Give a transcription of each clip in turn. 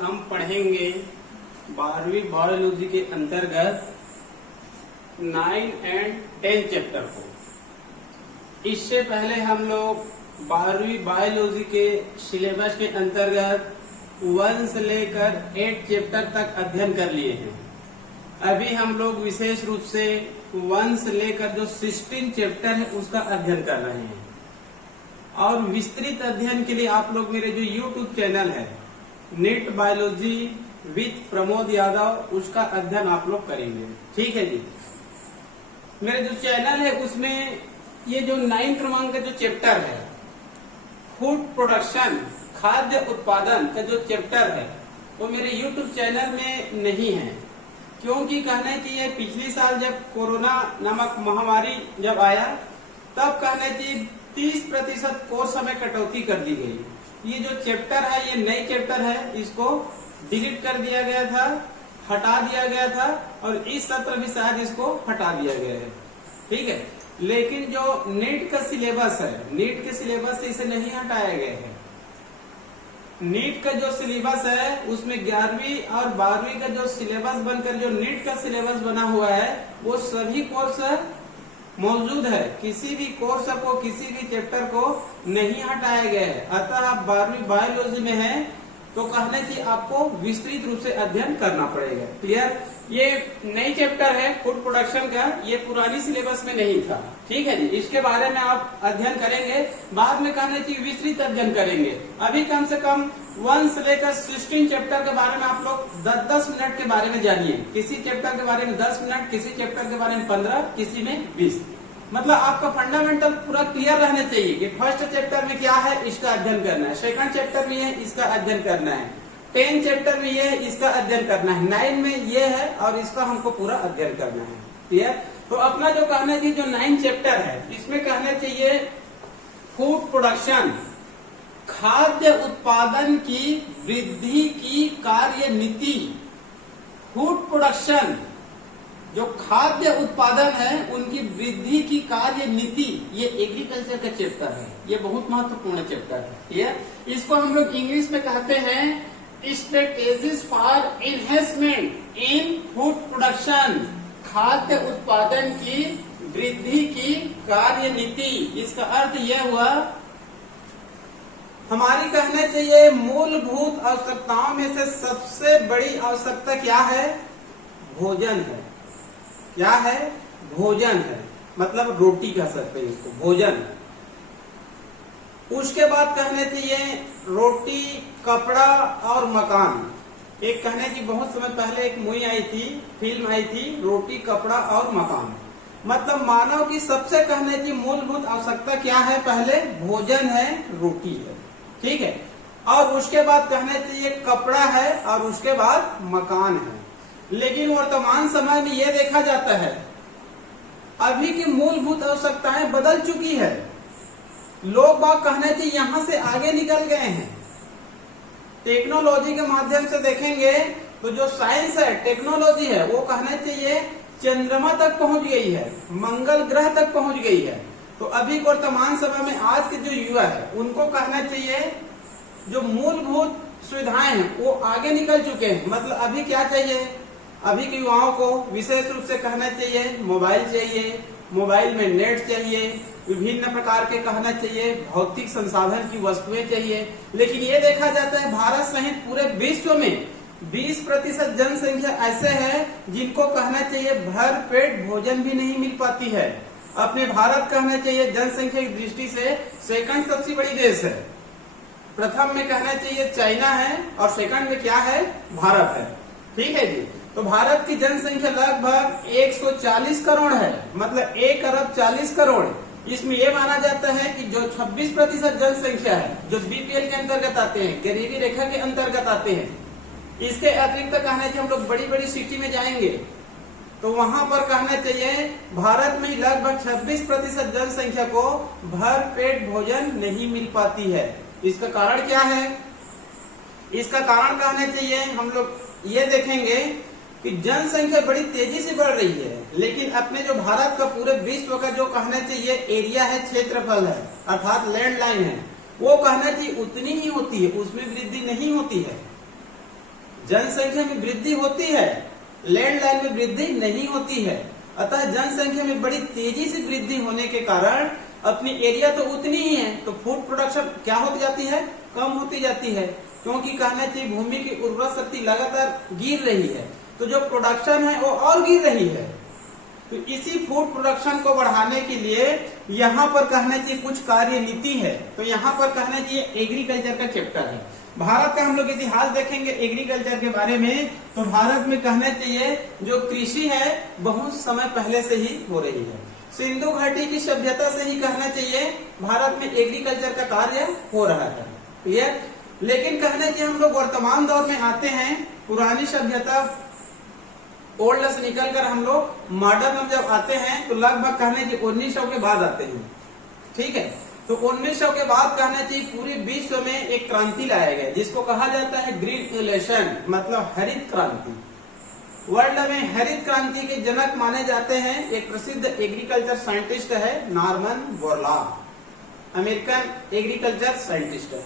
हम पढ़ेंगे 12वीं बायोलॉजी के अंतर्गत 9 एंड 10 चैप्टर को। इससे पहले हम लोग 12वीं बायोलॉजी के सिलेबस के अंतर्गत 1 से लेकर 8 चैप्टर तक अध्ययन कर लिए हैं। अभी हम लोग विशेष रूप से 1 से लेकर जो 16 चैप्टर है उसका अध्ययन कर रहे हैं। और विस्तृत अध्ययन के लिए आप लोग मेरे जो YouTube चैनल है net biology with Pramod Yadav, उसका अध्ययन आप लोग करेंगे। ठीक है जी। मेरे जो चैनल है उसमें ये जो 9 क्रमांक का जो चैप्टर है फूड प्रोडक्शन, खाद्य उत्पादन का जो चैप्टर है वो मेरे YouTube चैनल में नहीं है। क्योंकि कहना चाहिए पिछली साल जब कोरोना नामक महामारी जब आया तब कहना चाहिए 30% कोर्स में कटौती कर दी गई। ये जो चैप्टर है ये नई चैप्टर है, इसको डिलीट कर दिया गया था, हटा दिया गया था और इस सत्र भी शायद इसको हटा दिया गया है। ठीक है, लेकिन जो नीट का सिलेबस है, नीट के सिलेबस से इसे नहीं हटाया गया है। नीट का जो सिलेबस है उसमें 11वीं और 12वीं का जो सिलेबस बनकर जो नीट का सिलेबस बना हुआ है वो सभी कोर्स मौजूद है। किसी भी कोर्स को, किसी भी चैप्टर को नहीं हटाया गया है। अतः आप 12वीं बायोलॉजी में हैं तो कहना चाहिए आपको विस्तृत रूप से अध्ययन करना पड़ेगा। क्लियर? ये नई चैप्टर है फूड प्रोडक्शन का, ये पुरानी सिलेबस में नहीं था। ठीक है जी। इसके बारे में आप अध्ययन करेंगे, बाद में कहना चाहिए विस्तृत अध्ययन करेंगे। अभी कम से कम 1 से लेकर 16 चैप्टर के बारे में आप लोग 10-10 मिनट के बारे में जानिए। किसी चैप्टर के बारे में 10 मिनट, किसी चैप्टर के बारे में 15, किसी में 20। मतलब आपका फंडामेंटल पूरा क्लियर रहना चाहिए कि फर्स्ट चैप्टर में क्या है इसका अध्ययन करना है, सेकंड चैप्टर में है इसका अध्ययन करना है, 10 चैप्टर में ये है इसका अध्ययन करना है, 9 में ये है और इसका हमको पूरा अध्ययन करना है। क्लियर? तो अपना जो कहना चाहिए जो 9 चैप्टर है इसमें कहना चाहिए फूड प्रोडक्शन, खाद्य उत्पादन की वृद्धि की कार्य नीति। फूड प्रोडक्शन जो खाद्य उत्पादन है उनकी वृद्धि की कार्य नीति, ये एग्रीकल्चर का चैप्टर है। ये बहुत महत्वपूर्ण चैप्टर है। ये इसको हम लोग इंग्लिश में कहते हैं strategies for enhancement in food production, खाद्य उत्पादन की वृद्धि की कार्य नीति। इसका अर्थ यह हुआ हमारी कहना चाहिए मूलभूत आवश्यकताओं में से सबसे बड़ी आवश्यकता क्या है? भोजन है। क्या है? भोजन है। मतलब रोटी कह सकते हैं इसको, भोजन। उसके बाद कहने चाहिए रोटी, कपड़ा और मकान। एक कहने की बहुत समय पहले एक मूवी आई थी, फिल्म आई थी, रोटी, कपड़ा और मकान। मतलब मानव की सबसे कहने की मूलभूत आवश्यकता क्या है? पहले भोजन है, रोटी है। ठीक है, और उसके बाद कहने चाहिए कपड़ा है और उसके बाद मकान है। लेकिन वर्तमान समय में यह देखा जाता है अभी की मूलभूत आवश्यकताएं बदल चुकी है। लोग बाग कहने चाहिए यहाँ से आगे निकल गए हैं। टेक्नोलॉजी के माध्यम से देखेंगे तो जो साइंस है, टेक्नोलॉजी है, वो कहना चाहिए चंद्रमा तक पहुंच गई है, मंगल ग्रह तक पहुंच गई है। तो अभी वर्तमान समय में आज के जो युवा है उनको कहना चाहिए जो मूलभूत सुविधाएं हैं वो आगे निकल चुके हैं। मतलब अभी क्या चाहिए? अभी के युवाओं को विशेष रूप से कहना चाहिए मोबाइल चाहिए, मोबाइल में नेट चाहिए, विभिन्न प्रकार के कहना चाहिए भौतिक संसाधन की वस्तुएं चाहिए। लेकिन ये देखा जाता है भारत सहित पूरे विश्व में 20% जनसंख्या ऐसे है जिनको कहना चाहिए भर पेट भोजन भी नहीं मिल पाती है। अपने भारत कहना चाहिए जनसंख्या की दृष्टि से सेकंड सबसे बड़ी देश है। प्रथम में कहना चाहिए चाइना है और सेकंड में क्या है? भारत है। ठीक है जी। तो भारत की जनसंख्या लगभग 140 करोड़ है, मतलब 1 अरब 40 करोड़। इसमें यह माना जाता है कि जो 26% जनसंख्या है जो बीपीएल के अंतर्गत आते हैं, गरीबी रेखा के अंतर्गत आते हैं। इसके अतिरिक्त कहना चाहिए हम लोग बड़ी बड़ी सिटी में जाएंगे तो वहां पर कहना चाहिए भारत में लगभग 26% जनसंख्या को भर पेट भोजन नहीं मिल पाती है। इसका कारण क्या है? इसका कारण कहना चाहिए हम लोग ये देखेंगे कि जनसंख्या बड़ी तेजी से बढ़ रही है, लेकिन अपने जो भारत का पूरे विश्व का जो कहना चाहिए एरिया है, क्षेत्रफल है, अर्थात लैंड लाइन है, वो कहना चाहिए उतनी ही होती है, उसमें वृद्धि नहीं होती है। जनसंख्या में वृद्धि होती है, लैंडलाइन में वृद्धि नहीं होती है। अतः जनसंख्या में बड़ी तेजी से वृद्धि होने के कारण अपनी एरिया तो उतनी ही है, तो फूड प्रोडक्शन क्या होती जाती है, कम होती जाती है, क्योंकि कहना चाहिए भूमि की उर्वरा शक्ति लगातार गिर रही है, तो जो प्रोडक्शन है वो और गिर रही है। तो इसी फूड प्रोडक्शन को बढ़ाने के लिए यहाँ पर कहना चाहिए कुछ कार्य नीति है। तो यहाँ पर कहना चाहिए एग्रीकल्चर का चैप्टर है। भारत का हम लोग इतिहास देखेंगे एग्रीकल्चर के बारे में, तो भारत में कहना चाहिए जो कृषि है बहुत समय पहले से ही हो रही है। सिंधु घाटी की सभ्यता से ही कहना चाहिए भारत में एग्रीकल्चर का कार्य हो रहा है। क्लियर? लेकिन कहना चाहिए हम लोग वर्तमान दौर में आते हैं, पुरानी सभ्यता ओल्ड से निकलकर हम लोग मॉडर्न में जब आते हैं तो लगभग कहने चाहिए 1900 के बाद आते हैं। ठीक है, तो 1900 के बाद कहना चाहिए पूरे विश्व में एक क्रांति लाया गया जिसको कहा जाता है ग्रीन रिवोल्यूशन, मतलब हरित क्रांति। वर्ल्ड में हरित क्रांति के जनक माने जाते हैं एक प्रसिद्ध एग्रीकल्चर साइंटिस्ट है Norman Borlaug, American agriculture scientist है।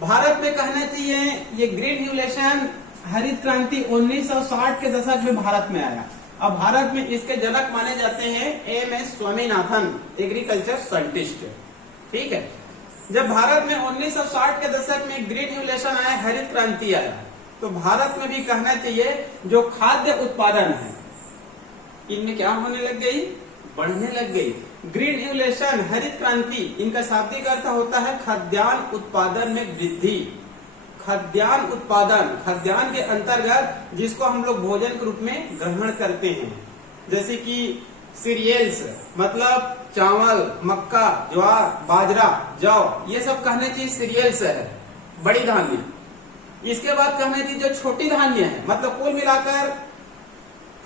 भारत में कहना चाहिए ये ग्रीन रिवोल्यूशन हरित क्रांति 1960 के दशक में भारत में आया। अब भारत में इसके जनक माने जाते हैं एम.एस. Swaminathan, agriculture scientist. ठीक है, जब भारत में 1960 के दशक में ग्रीन रिवोल्यूशन आया, हरित क्रांति आया, तो भारत में भी कहना चाहिए जो खाद्य उत्पादन है इनमें क्या होने लग गई, बढ़ने लग गई। ग्रीन रिवोल्यूशन, हरित क्रांति, इनका शाब्दिक अर्थ होता है खाद्यान्न उत्पादन में वृद्धि। खाद्यान्न उत्पादन, खाद्यान्न के अंतर्गत जिसको हम लोग भोजन के रूप में ग्रहण करते हैं, जैसे कि सीरियल्स मतलब चावल, मक्का, ज्वार, बाजरा, जौ, ये सब कहने चाहिए सीरियल्स है, बड़ी धान्य। इसके बाद कहने चाहिए जो छोटी धान्य है, मतलब कुल मिलाकर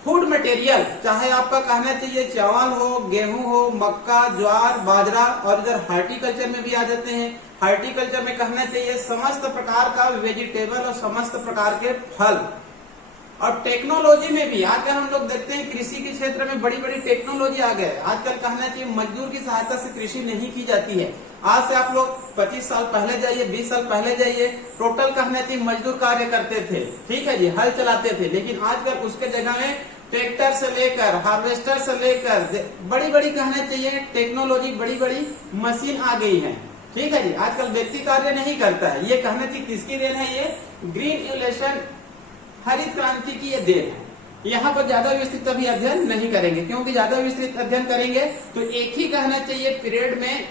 फूड मटेरियल, चाहे आपका कहना चाहिए चावल हो, गेहूं हो, मक्का, ज्वार, बाजरा, और इधर हार्टिकल्चर में भी आ जाते हैं। हार्टिकल्चर में कहना चाहिए समस्त प्रकार का वेजिटेबल और समस्त प्रकार के फल। और टेक्नोलॉजी में भी आजकल हम लोग देखते हैं कृषि के क्षेत्र में बड़ी बड़ी टेक्नोलॉजी आ गए। आजकल कहना चाहिए मजदूर की सहायता से कृषि नहीं की जाती है। आज से आप लोग 25 साल पहले जाइए, 20 साल पहले जाइए, टोटल कहना चाहिए मजदूर कार्य करते थे। ठीक है जी, हल चलाते थे। लेकिन आजकल उसके जगह में ट्रैक्टर से लेकर हार्वेस्टर से लेकर बड़ी बड़ी कहना चाहिए टेक्नोलॉजी, बड़ी बड़ी मशीन आ गई है। ठीक है जी, आजकल व्यक्ति कार्य नहीं करता है। ये कहना चाहिए किसकी देन है, ये ग्रीन रिवोल्यूशन हरित क्रांति की ये देन है। यहाँ पर ज्यादा विस्तृत अभी अध्ययन नहीं करेंगे, क्योंकि ज्यादा विस्तृत अध्ययन करेंगे तो एक ही कहना चाहिए पीरियड में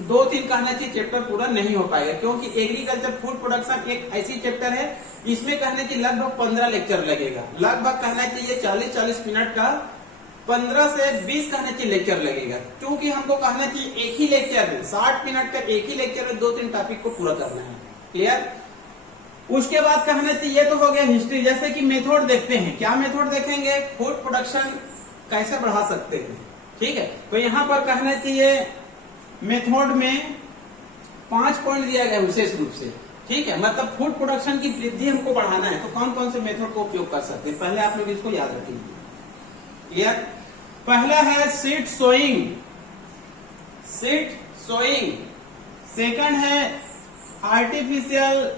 2-3 कहना चाहिए चैप्टर पूरा नहीं हो पाएगा। क्योंकि एग्रीकल्चर फूड प्रोडक्शन एक ऐसी चैप्टर है, इसमें कहना चाहिए लगभग 15 लेक्चर लगेगा। लगभग कहना चाहिए 40-40 मिनट का 15 से 20 कहना चाहिए लेक्चर लगेगा। क्योंकि हमको कहना चाहिए एक ही लेक्चर में 60 मिनट का एक ही लेक्चर में 2-3 टॉपिक को पूरा करना है। क्लियर? उसके बाद कहना चाहिए तो हो गया हिस्ट्री। जैसे कि मेथड देखते हैं, क्या मेथड देखेंगे, फूड प्रोडक्शन कैसे बढ़ा सकते हैं। ठीक है, तो यहाँ पर कहना चाहिए मेथड में 5 पॉइंट दिया गया विशेष रूप से। ठीक है, मतलब फूड प्रोडक्शन की वृद्धि हमको बढ़ाना है तो कौन कौन से मेथड को उपयोग कर सकते हैं, पहले आप लोग इसको याद रखेंगे। क्लियर? पहला है seed sowing, seed sowing. Second है आर्टिफिशियल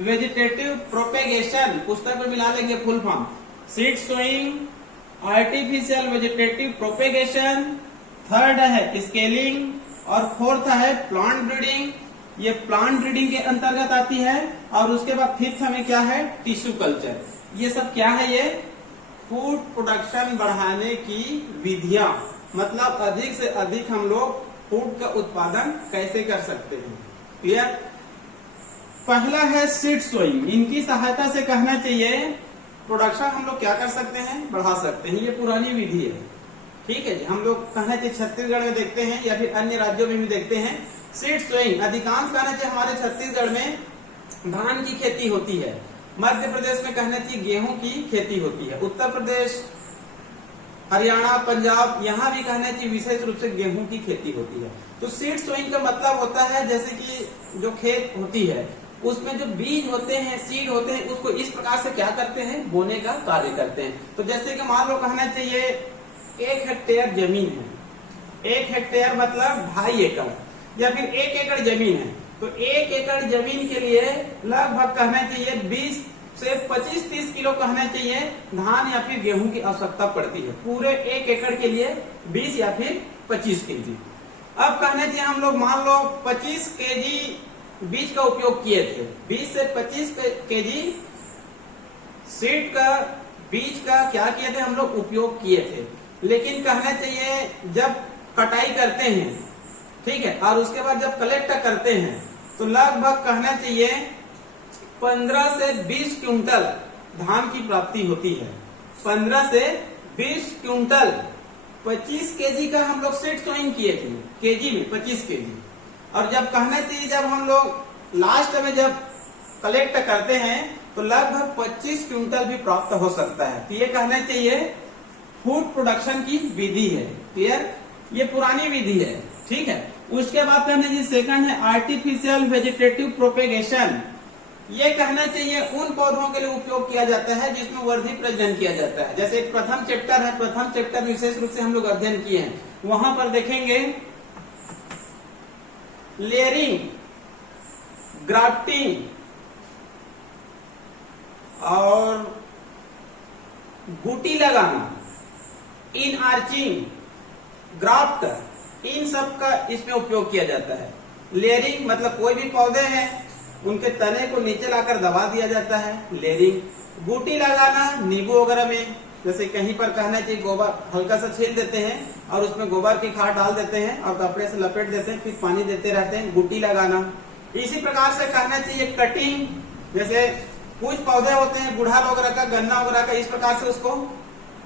वेजिटेटिव प्रोपेगेशन, पुस्तक में मिला लेंगे full form, seed sowing, artificial vegetative propagation. Third है स्केलिंग, और फोर्थ है प्लांट ब्रीडिंग, ये प्लांट ब्रीडिंग के अंतर्गत आती है। और उसके बाद फिफ्थ हमें क्या है, टिश्यू कल्चर। ये सब क्या है, ये फूड प्रोडक्शन बढ़ाने की विधियां, मतलब अधिक से अधिक हम लोग फूड का उत्पादन कैसे कर सकते हैं। क्लियर? पहला है सीड सोइंग, इनकी सहायता से कहना चाहिए प्रोडक्शन हम लोग क्या कर सकते हैं, बढ़ा सकते हैं। ये पुरानी विधि है। ठीक है जी, हम लोग कहना चाहिए छत्तीसगढ़ में देखते हैं या फिर अन्य राज्यों में भी देखते हैं सीड सोइंग। अधिकांश कहना चाहिए हमारे छत्तीसगढ़ में धान की खेती होती है, मध्य प्रदेश में कहना चाहिए गेहूं की खेती होती है, उत्तर प्रदेश, हरियाणा, पंजाब, यहाँ भी कहना चाहिए विशेष रूप से गेहूं की खेती होती है। तो सीड सोइंग का मतलब होता है जैसे कि जो खेत होती है उसमें जो बीज होते हैं, सीड होते हैं, उसको इस प्रकार से क्या करते हैं, बोने का कार्य करते हैं। तो जैसे कि मान लो कहना चाहिए 1 हेक्टेयर जमीन है, 1 हेक्टेयर मतलब 2.5 एकड़ या फिर 1 एकड़ जमीन है, तो 1 एकड़ जमीन के लिए लगभग कहना चाहिए 20 से 25-30 किलो कहना चाहिए धान या फिर गेहूं की आवश्यकता पड़ती है पूरे 1 एकड़ के लिए 20 या फिर 25 केजी। अब कहना चाहिए हम लोग मान लो 25 केजी बीज का उपयोग किए थे, 20 से 25 केजी सीड का बीज का क्या किए थे हम लोग उपयोग किए थे। लेकिन कहना चाहिए जब कटाई करते हैं, ठीक है, और उसके बाद जब कलेक्ट करते हैं तो लगभग कहना चाहिए 15 से 20 क्विंटल धान की प्राप्ति होती है। 15 से 20 क्विंटल 25 केजी का हम लोग सीड सोइंग किए थे, केजी में 25 केजी। और जब कहना चाहिए जब हम लोग लास्ट में जब कलेक्ट करते हैं तो लगभग 25 क्विंटल भी प्राप्त हो सकता है। तो ये कहना चाहिए फूड प्रोडक्शन की विधि है। क्लियर, ये पुरानी विधि है, ठीक है। उसके बाद कहना चाहिए सेकंड है आर्टिफिशियल वेजिटेटिव प्रोपेगेशन। ये कहना चाहिए उन पौधों के लिए उपयोग किया जाता है जिसमें वर्धी प्रजनन किया जाता है। जैसे प्रथम चैप्टर है, प्रथम चैप्टर विशेष रूप से हम लोग अध्ययन किए हैं, वहां पर देखेंगे लेयरिंग, ग्राफ्टिंग और बूटी लगाना, इन आर्चिंग, ग्राफ्ट, इन सब का इसमें उपयोग किया जाता है। लेयरिंग मतलब कोई भी पौधे हैं उनके तने को नीचे लाकर दबा दिया जाता है, लेयरिंग। बूटी लगाना नींबू वगैरह में, जैसे कहीं पर कहना चाहिए गोबर हल्का सा छील देते हैं और उसमें गोबर की खाद डाल देते हैं और कपड़े से लपेट देते हैं, फिर पानी देते रहते हैं, बूटी लगाना। इसी प्रकार से कहना चाहिए कटिंग, जैसे कुछ पौधे होते हैं गुड़हल वगैरह का, गन्ना वगैरह का, इस प्रकार से उसको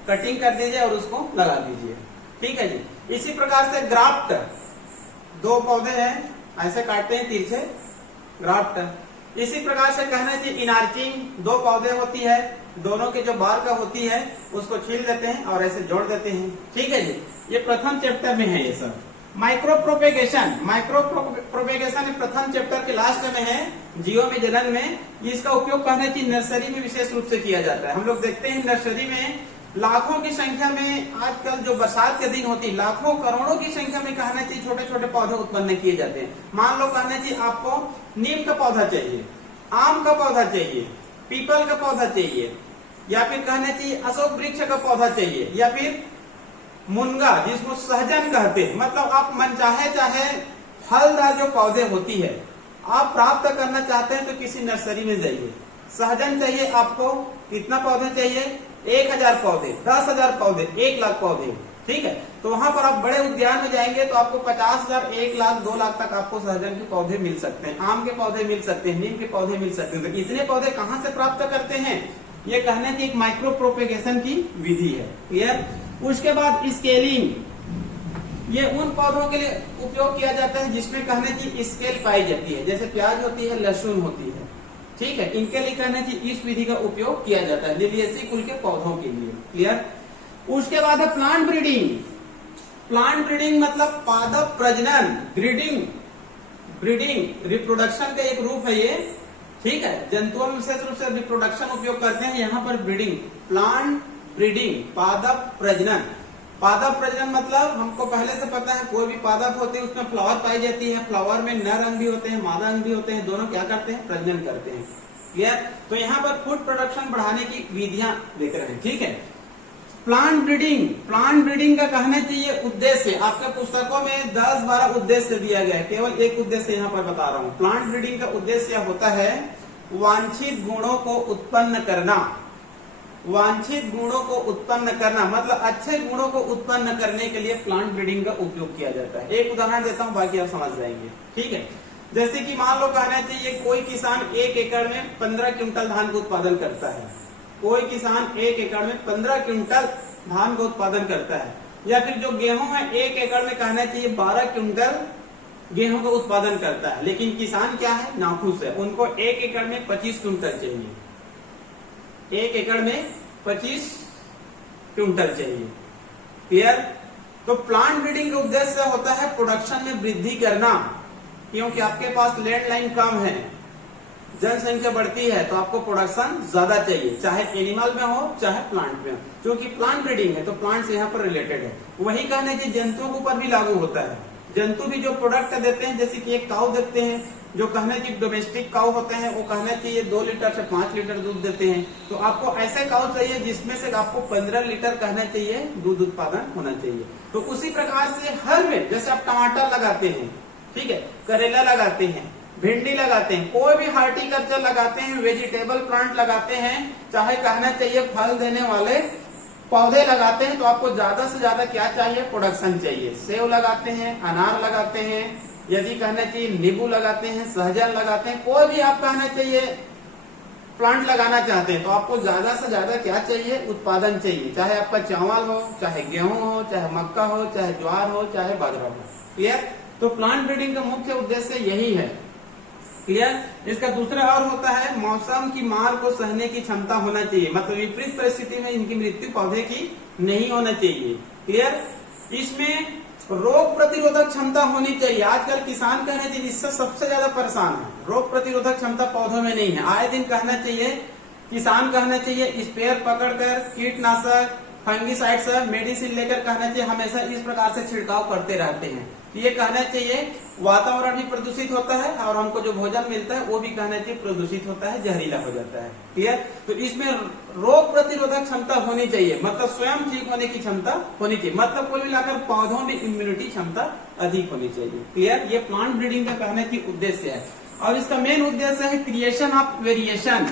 कटिंग कर दीजिए और उसको लगा दीजिए, ठीक है जी। इसी प्रकार से ग्राफ्ट, दो पौधे हैं ऐसे काटते हैं तिरछे, ग्राफ्ट। इसी प्रकार से कहना चाहिए इनार्चिंग, दो पौधे होती है, दोनों के जो बार का होती है उसको छील देते हैं और ऐसे जोड़ देते हैं, ठीक है जी। ये प्रथम चैप्टर में है ये सब। माइक्रो प्रोपेगेशन, माइक्रो प्रोपेगेशन प्रथम चैप्टर के लास्ट में है, जियो में जनन में। इसका उपयोग कहना चाहिए नर्सरी में विशेष रूप से किया जाता है। हम लोग देखते हैं नर्सरी में लाखों की संख्या में, आजकल जो बरसात के दिन होती है लाखों करोड़ों की संख्या में कहना चाहिए छोटे छोटे पौधे उत्पन्न किए जाते हैं। मान लो कहना चाहिए आपको नीम का पौधा चाहिए, आम का पौधा चाहिए, पीपल का पौधा चाहिए, या फिर कहना चाहिए अशोक वृक्ष का पौधा चाहिए, या फिर मुनगा जिसको सहजन कहते हैं। मतलब आप मनचाहे चाहे फलदार जो पौधे होती है आप प्राप्त करना चाहते हैं तो किसी नर्सरी में जाइए। सहजन चाहिए आपको, कितना पौधे चाहिए? 1000 पौधे, 10,000 पौधे, 1 लाख पौधे, ठीक है। तो वहां पर आप बड़े उद्यान में जाएंगे तो आपको 50,000, 1 लाख, 2 लाख तक आपको सहजन के पौधे मिल सकते हैं, आम के पौधे मिल सकते हैं, नीम के पौधे मिल सकते हैं। तो इतने पौधे कहाँ से प्राप्त करते हैं? ये कहने की एक माइक्रो प्रोपेगेशन की विधि है। क्लियर। उसके बाद स्केलिंग, ये उन पौधों के लिए उपयोग किया जाता है जिसमें कहने की स्केल पाई जाती है, जैसे प्याज होती है, लहसुन होती है, ठीक है। इनके लिए कहना चाहिए इस विधि का उपयोग किया जाता है लिलिएसी कुल के पौधों के लिए। क्लियर। उसके बाद है प्लांट ब्रीडिंग। प्लांट ब्रीडिंग मतलब पादप प्रजनन, ब्रीडिंग, ब्रीडिंग रिप्रोडक्शन का एक रूप है ये, ठीक है। जंतुओं में विशेष रूप से रिप्रोडक्शन उपयोग करते हैं, यहाँ पर ब्रीडिंग, प्लांट ब्रीडिंग, पादप प्रजनन। पादप प्रजनन मतलब हमको पहले से पता है कोई भी पादप होते हैं उसमें फ्लावर पाई जाती है, फ्लावर में नर अंग भी होते हैं, मादा अंग भी होते हैं, दोनों क्या करते हैं? प्रजनन करते हैं। क्लियर। तो यहाँ पर फूड प्रोडक्शन बढ़ाने की विधियां देख रहे हैं, ठीक है। प्लांट ब्रीडिंग, प्लांट ब्रीडिंग का कहना चाहिए उद्देश्य आपके पुस्तकों में 10-12 उद्देश्य दिया गया है, केवल एक उद्देश्य यहाँ पर बता रहा हूँ। प्लांट ब्रीडिंग का उद्देश्य होता है वांछित गुणों को उत्पन्न करना, वांछित गुणों को उत्पन्न करना मतलब अच्छे गुणों को उत्पन्न करने के लिए प्लांट ब्रीडिंग का उपयोग किया जाता है। एक उदाहरण देता हूँ, बाकी आप समझ जाएंगे, ठीक है। जैसे कि मान लो कहना चाहिए कोई किसान 1 एकड़ में 15 क्विंटल धान का उत्पादन करता है, कोई किसान 1 एकड़ में 15 क्विंटल धान का उत्पादन करता है, या फिर जो गेहूं है 1 एकड़ में कहना चाहिए 12 क्विंटल गेहूं का उत्पादन करता है। लेकिन किसान क्या है? नाखुश है, उनको 1 एकड़ में 25 क्विंटल चाहिए, 1 एकड़ में 25 क्विंटल चाहिए। क्लियर। तो प्लांट ब्रीडिंग का उद्देश्य होता है प्रोडक्शन में वृद्धि करना, क्योंकि आपके पास लैंड लाइन कम है, जनसंख्या बढ़ती है तो आपको प्रोडक्शन ज्यादा चाहिए, चाहे एनिमल में हो चाहे प्लांट में हो। क्योंकि प्लांट ब्रीडिंग है तो प्लांट से यहाँ पर रिलेटेड है। वही कहने की जंतुओं के ऊपर भी लागू होता है। जंतु भी जो प्रोडक्ट देते हैं, जैसे कि एक काऊ देखते हैं, जो कहना चाहिए डोमेस्टिक काऊ होते हैं वो कहना चाहिए 2 लीटर से 5 लीटर दूध देते हैं। तो आपको ऐसे काऊ चाहिए जिसमें से आपको 15 लीटर कहना चाहिए दूध उत्पादन होना चाहिए। तो उसी प्रकार से हर में, जैसे आप टमाटर लगाते हैं, ठीक है, करेला लगाते हैं, भिंडी लगाते हैं, कोई भी हार्टिकल्चर लगाते हैं, वेजिटेबल प्लांट लगाते हैं, चाहे कहना चाहिए फल देने वाले पौधे लगाते हैं, तो आपको ज्यादा से ज्यादा क्या चाहिए, प्रोडक्शन चाहिए। सेव लगाते हैं, अनार लगाते हैं, यदि कहना चाहिए नींबू लगाते हैं, सहजन लगाते हैं, कोई भी आप कहना चाहिए प्लांट लगाना चाहते हैं, तो आपको ज्यादा से ज्यादा क्या चाहिए, उत्पादन चाहिए। चाहे आपका चावल हो, चाहे गेहूं हो, चाहे मक्का हो, चाहे ज्वार हो, चाहे बाजरा हो। क्लियर? तो प्लांट ब्रीडिंग का मुख्य उद्देश्य यही है। क्लियर? इसका दूसरा और होता है मौसम की मार को सहने की क्षमता होना चाहिए, मतलब विपरीत परिस्थिति में इनकी मृत्यु पौधे की नहीं होना चाहिए। क्लियर? इसमें रोग प्रतिरोधक क्षमता होनी चाहिए। आजकल किसान कहना चाहिए इससे सबसे ज्यादा परेशान है, रोग प्रतिरोधक क्षमता पौधों में नहीं है। आए दिन कहना चाहिए किसान कहना चाहिए स्प्रेयर पकड़कर कीटनाशक, फंगिसाइड सब मेडिसिन लेकर कहना चाहिए हमेशा इस प्रकार से छिड़काव करते रहते हैं। ये कहना चाहिए वातावरण भी प्रदूषित होता है और हमको जो भोजन मिलता है वो भी कहना चाहिए प्रदूषित होता है, जहरीला हो जाता है। क्लियर? तो इसमें रोग प्रतिरोधक क्षमता होनी चाहिए, मतलब स्वयं ठीक होने की क्षमता होनी चाहिए, मतलब कुल मिलाकर पौधों में इम्यूनिटी क्षमता अधिक होनी चाहिए। क्लियर? ये प्लांट ब्रीडिंग का कहने की उद्देश्य है। और इसका मेन उद्देश्य है creation of variation.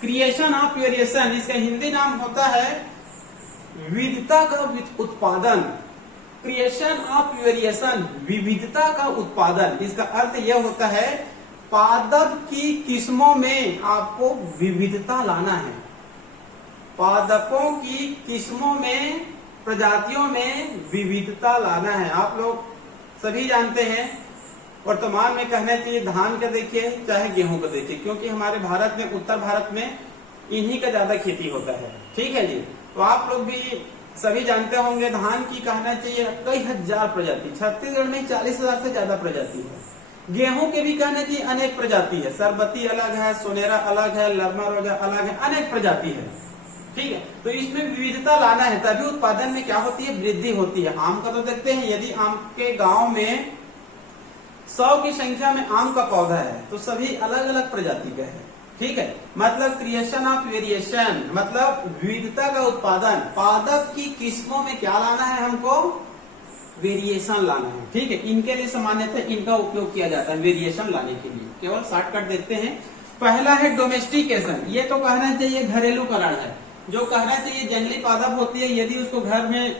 Creation of variation इसका हिंदी नाम होता है विविधता का उत्पादन। क्रिएशन ऑफ वेरिएशन, विविधता का उत्पादन। इसका अर्थ यह होता है पादप की किस्मों में आपको विविधता लाना है। पादपों की किस्मों में, प्रजातियों में विविधता लाना है। आप लोग सभी जानते हैं वर्तमान में कहना चाहिए धान का देखिए चाहे गेहूं का देखिए, क्योंकि हमारे भारत में, उत्तर भारत में इन्हीं का ज्यादा खेती होता है। ठीक है जी? तो आप लोग भी सभी जानते होंगे धान की कहना चाहिए कई हजार प्रजाति, छत्तीसगढ़ में 40,000 से ज्यादा प्रजाति है। गेहूं के भी कहना चाहिए अनेक प्रजाति है, सरबती अलग है, सोनेरा अलग है, लरमा रोजा अलग है, अनेक प्रजाति है। ठीक है? तो इसमें विविधता लाना है, तभी उत्पादन में क्या होती है, वृद्धि होती है। आम का तो देखते हैं, यदि आम के गांव में 100 की संख्या में आम का पौधा है तो सभी अलग अलग प्रजाति का है। ठीक है? मतलब क्रिएशन ऑफ वेरिएशन, मतलब विविधता का उत्पादन। पादप की किस्मों में क्या लाना है, हमको वेरिएशन लाना है। ठीक है? इनके लिए सामान्यतः इनका उपयोग किया जाता है वेरिएशन लाने के लिए। केवल शॉर्टकट देखते हैं। पहला है डोमेस्टिकेशन, ये तो कहना चाहिए घरेलूकरण है। जो कहना चाहिए जंगली पादप होती है, यदि उसको घर में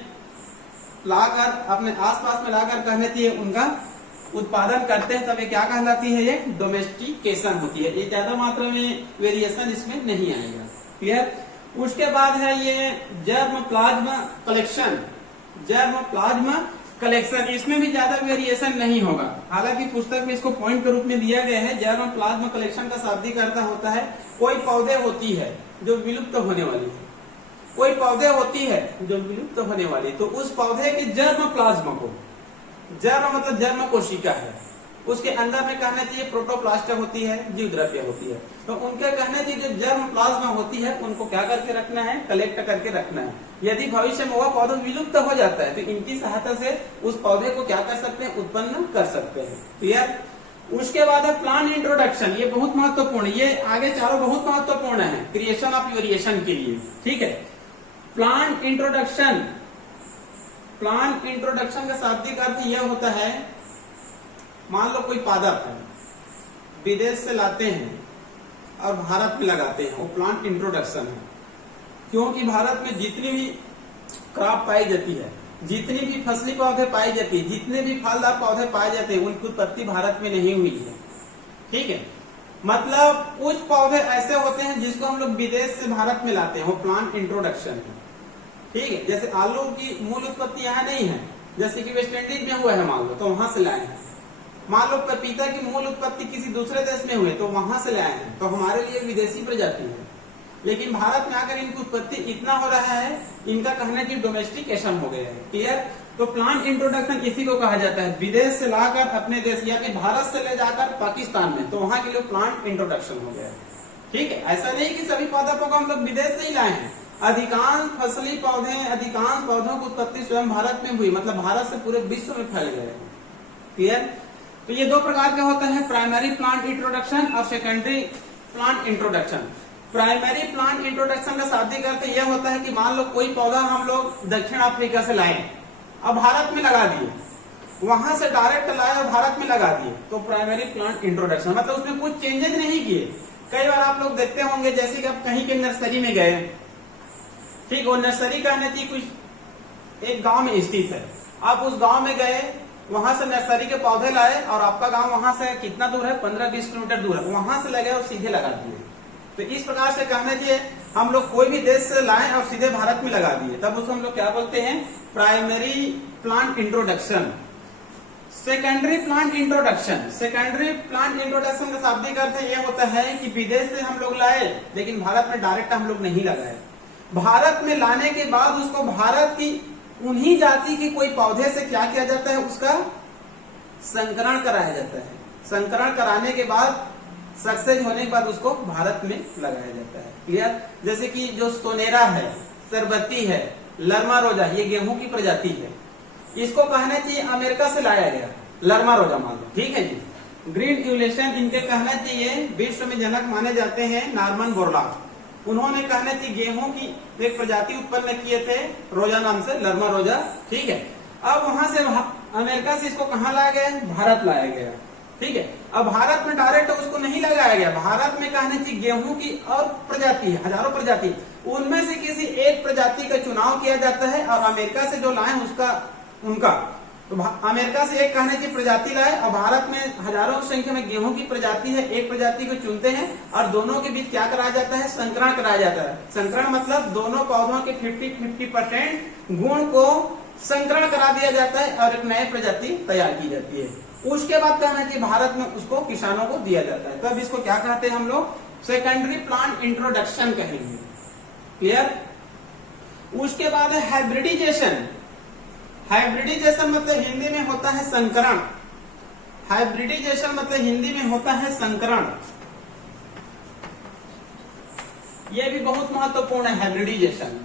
लाकर, अपने आसपास में लाकर कहना चाहिए उनका उत्पादन करते हैं, तब ये क्या कहलाती है, ये डोमेस्टिकेशन होती है। ये ज्यादा मात्रा में वेरिएशन इसमें नहीं आएगा। क्लियर? उसके बाद है ये germ plasma collection. Germ plasma collection, इसमें भी ज्यादा वेरिएशन नहीं होगा। हालांकि पुस्तक में इसको पॉइंट के रूप में दिया गया है। जर्म प्लाज्मा कलेक्शन का शाब्दिक अर्थ होता है कोई पौधे होती है जो विलुप्त होने वाली है, कोई पौधे होती है जो विलुप्त होने वाली, तो उस पौधे के जर्म प्लाज्मा को, जर्म मतलब जर्म कोशिका है, उसके अंदर में कहना चाहिए प्रोटोप्लास्ट होती है, जीव द्रव्य होती है। तो उनके कहना चाहिए जो जर्म प्लाज्मा होती है उनको क्या करके रखना है, कलेक्ट करके रखना है। यदि भविष्य में वह पौधा विलुप्त हो जाता है तो इनकी सहायता से उस पौधे को क्या कर सकते हैं, उत्पन्न कर सकते हैं। क्लियर? उसके बाद है प्लांट इंट्रोडक्शन, ये बहुत महत्वपूर्ण, ये आगे चारों बहुत महत्वपूर्ण है क्रिएशन ऑफ वेरिएशन के लिए। ठीक है? प्लांट इंट्रोडक्शन, प्लांट इंट्रोडक्शन का शाब्दिक अर्थ यह होता है, मान लो कोई पादप है, विदेश से लाते हैं और भारत में लगाते हैं, वो प्लांट इंट्रोडक्शन है। क्योंकि भारत में जितनी भी क्रॉप पाई जाती है, जितनी भी फसली पौधे पाई जाती है, जितने भी फलदार पौधे पाए जाते हैं, उनकी उत्पत्ति भारत में नहीं हुई है। ठीक है? मतलब कुछ पौधे ऐसे होते हैं जिसको हम लोग विदेश से भारत में लाते हैं, वो प्लांट इंट्रोडक्शन है। ठीक है? जैसे आलू की मूल उत्पत्ति यहाँ नहीं है, जैसे कि वेस्ट इंडीज में हुआ है मान लो, तो वहां से लाए हैं। मान लो पपीता की मूल उत्पत्ति किसी दूसरे देश में हुए तो वहां से लाए हैं, तो हमारे लिए विदेशी प्रजाति है। लेकिन भारत में आकर इनकी उत्पत्ति इतना हो रहा है, इनका कहना कि डोमेस्टिकेशन हो गया है। क्लियर? तो प्लांट इंट्रोडक्शन इसी को कहा जाता है, विदेश से लाकर अपने देश या फिर भारत से ले जाकर पाकिस्तान में, तो वहां के लिए प्लांट इंट्रोडक्शन हो गया है। ठीक है? ऐसा नहीं कि सभी पौधों को हम लोग विदेश से ही लाए हैं। अधिकांश फसली पौधे, अधिकांश पौधों की उत्पत्ति स्वयं भारत में हुई, मतलब भारत से पूरे विश्व में फैल गए। क्लियर? तो ये दो प्रकार के होते हैं, प्राइमरी प्लांट इंट्रोडक्शन और secondary plant introduction. Primary plant introduction का शाब्दिक अर्थ यह होता है कि मान लो कोई पौधा हम लोग दक्षिण अफ्रीका से लाए और भारत में लगा दिए, वहां से डायरेक्ट लाए और भारत में लगा दिए, तो प्राइमरी प्लांट इंट्रोडक्शन मतलब उसमें कुछ चेंजेस नहीं किए। कई बार आप लोग देखते होंगे जैसे कि आप कहीं के नर्सरी में गए, ठीक, वो नर्सरी कहने की कुछ एक गांव में स्थित है, आप उस गांव में गए, वहां से नर्सरी के पौधे लाए और आपका गांव वहां से कितना दूर है, 15-20 किलोमीटर दूर है, वहां से लगे और सीधे लगा दिए। तो इस प्रकार से कहना चाहिए हम लोग कोई भी देश से लाए और सीधे भारत में लगा दिए, तब उसको हम लोग क्या बोलते हैं, primary plant introduction. Secondary plant introduction, secondary plant introduction का शाब्दिक अर्थ यह होता है कि विदेश से हम लोग लाए लेकिन भारत में डायरेक्ट हम लोग नहीं लगाए, भारत में लाने के बाद उसको भारत की उन्हीं जाति के कोई पौधे से क्या किया जाता है, उसका संकरण कराया जाता है। संकरण कराने के बाद सक्सेस होने के बाद उसको भारत में लगाया जाता है। क्लियर? जैसे कि जो सोनेरा है, सरबती है, लर्मा रोजा, ये गेहूं की प्रजाति है, इसको कहना चाहिए अमेरिका से लाया गया, लर्मा रोजा मान लो, ठीक है जी। ग्रीन इवोल्यूशन इनके कहना चाहिए विश्व में जनक माने जाते हैं नॉर्मन बोरलॉग, उन्होंने कहना चाहिए गेहूं की एक प्रजाति उत्पन्न किए थे रोजा नाम से, लर्मा रोजा, ठीक है। अब वहां से अमेरिका से इसको कहाँ लाया गया, भारत लाया गया, ठीक है। अब भारत में डायरेक्ट उसको नहीं लगाया गया, भारत में कहना चाहिए गेहूं की और प्रजाति है, हजारों प्रजाति, उनमें से किसी एक प्रजाति का चुनाव किया जाता है और अमेरिका से जो लाए उसका उनका, तो अमेरिका से एक कहने की प्रजाति लाए और भारत में हजारों संख्या में गेहूं की प्रजाति है, एक प्रजाति को चुनते हैं और दोनों के बीच क्या कराया जाता है, संकरण कराया जाता है। संकरण मतलब दोनों पौधों के 50-50% गुण को संकरण करा दिया जाता है और एक नई प्रजाति तैयार की जाती है। उसके बाद कहना चाहिए भारत में उसको किसानों को दिया जाता है, तब इसको क्या कहते हैं हम लोग, सेकेंडरी प्लांट इंट्रोडक्शन कहेंगे। क्लियर? उसके बाद है हाइब्रिडाइजेशन। हाइब्रिडाइजेशन मतलब हिंदी में होता है संकरण, हाइब्रिडाइजेशन मतलब हिंदी में होता है संकरण। यह भी बहुत महत्वपूर्ण है हाइब्रिडाइजेशन,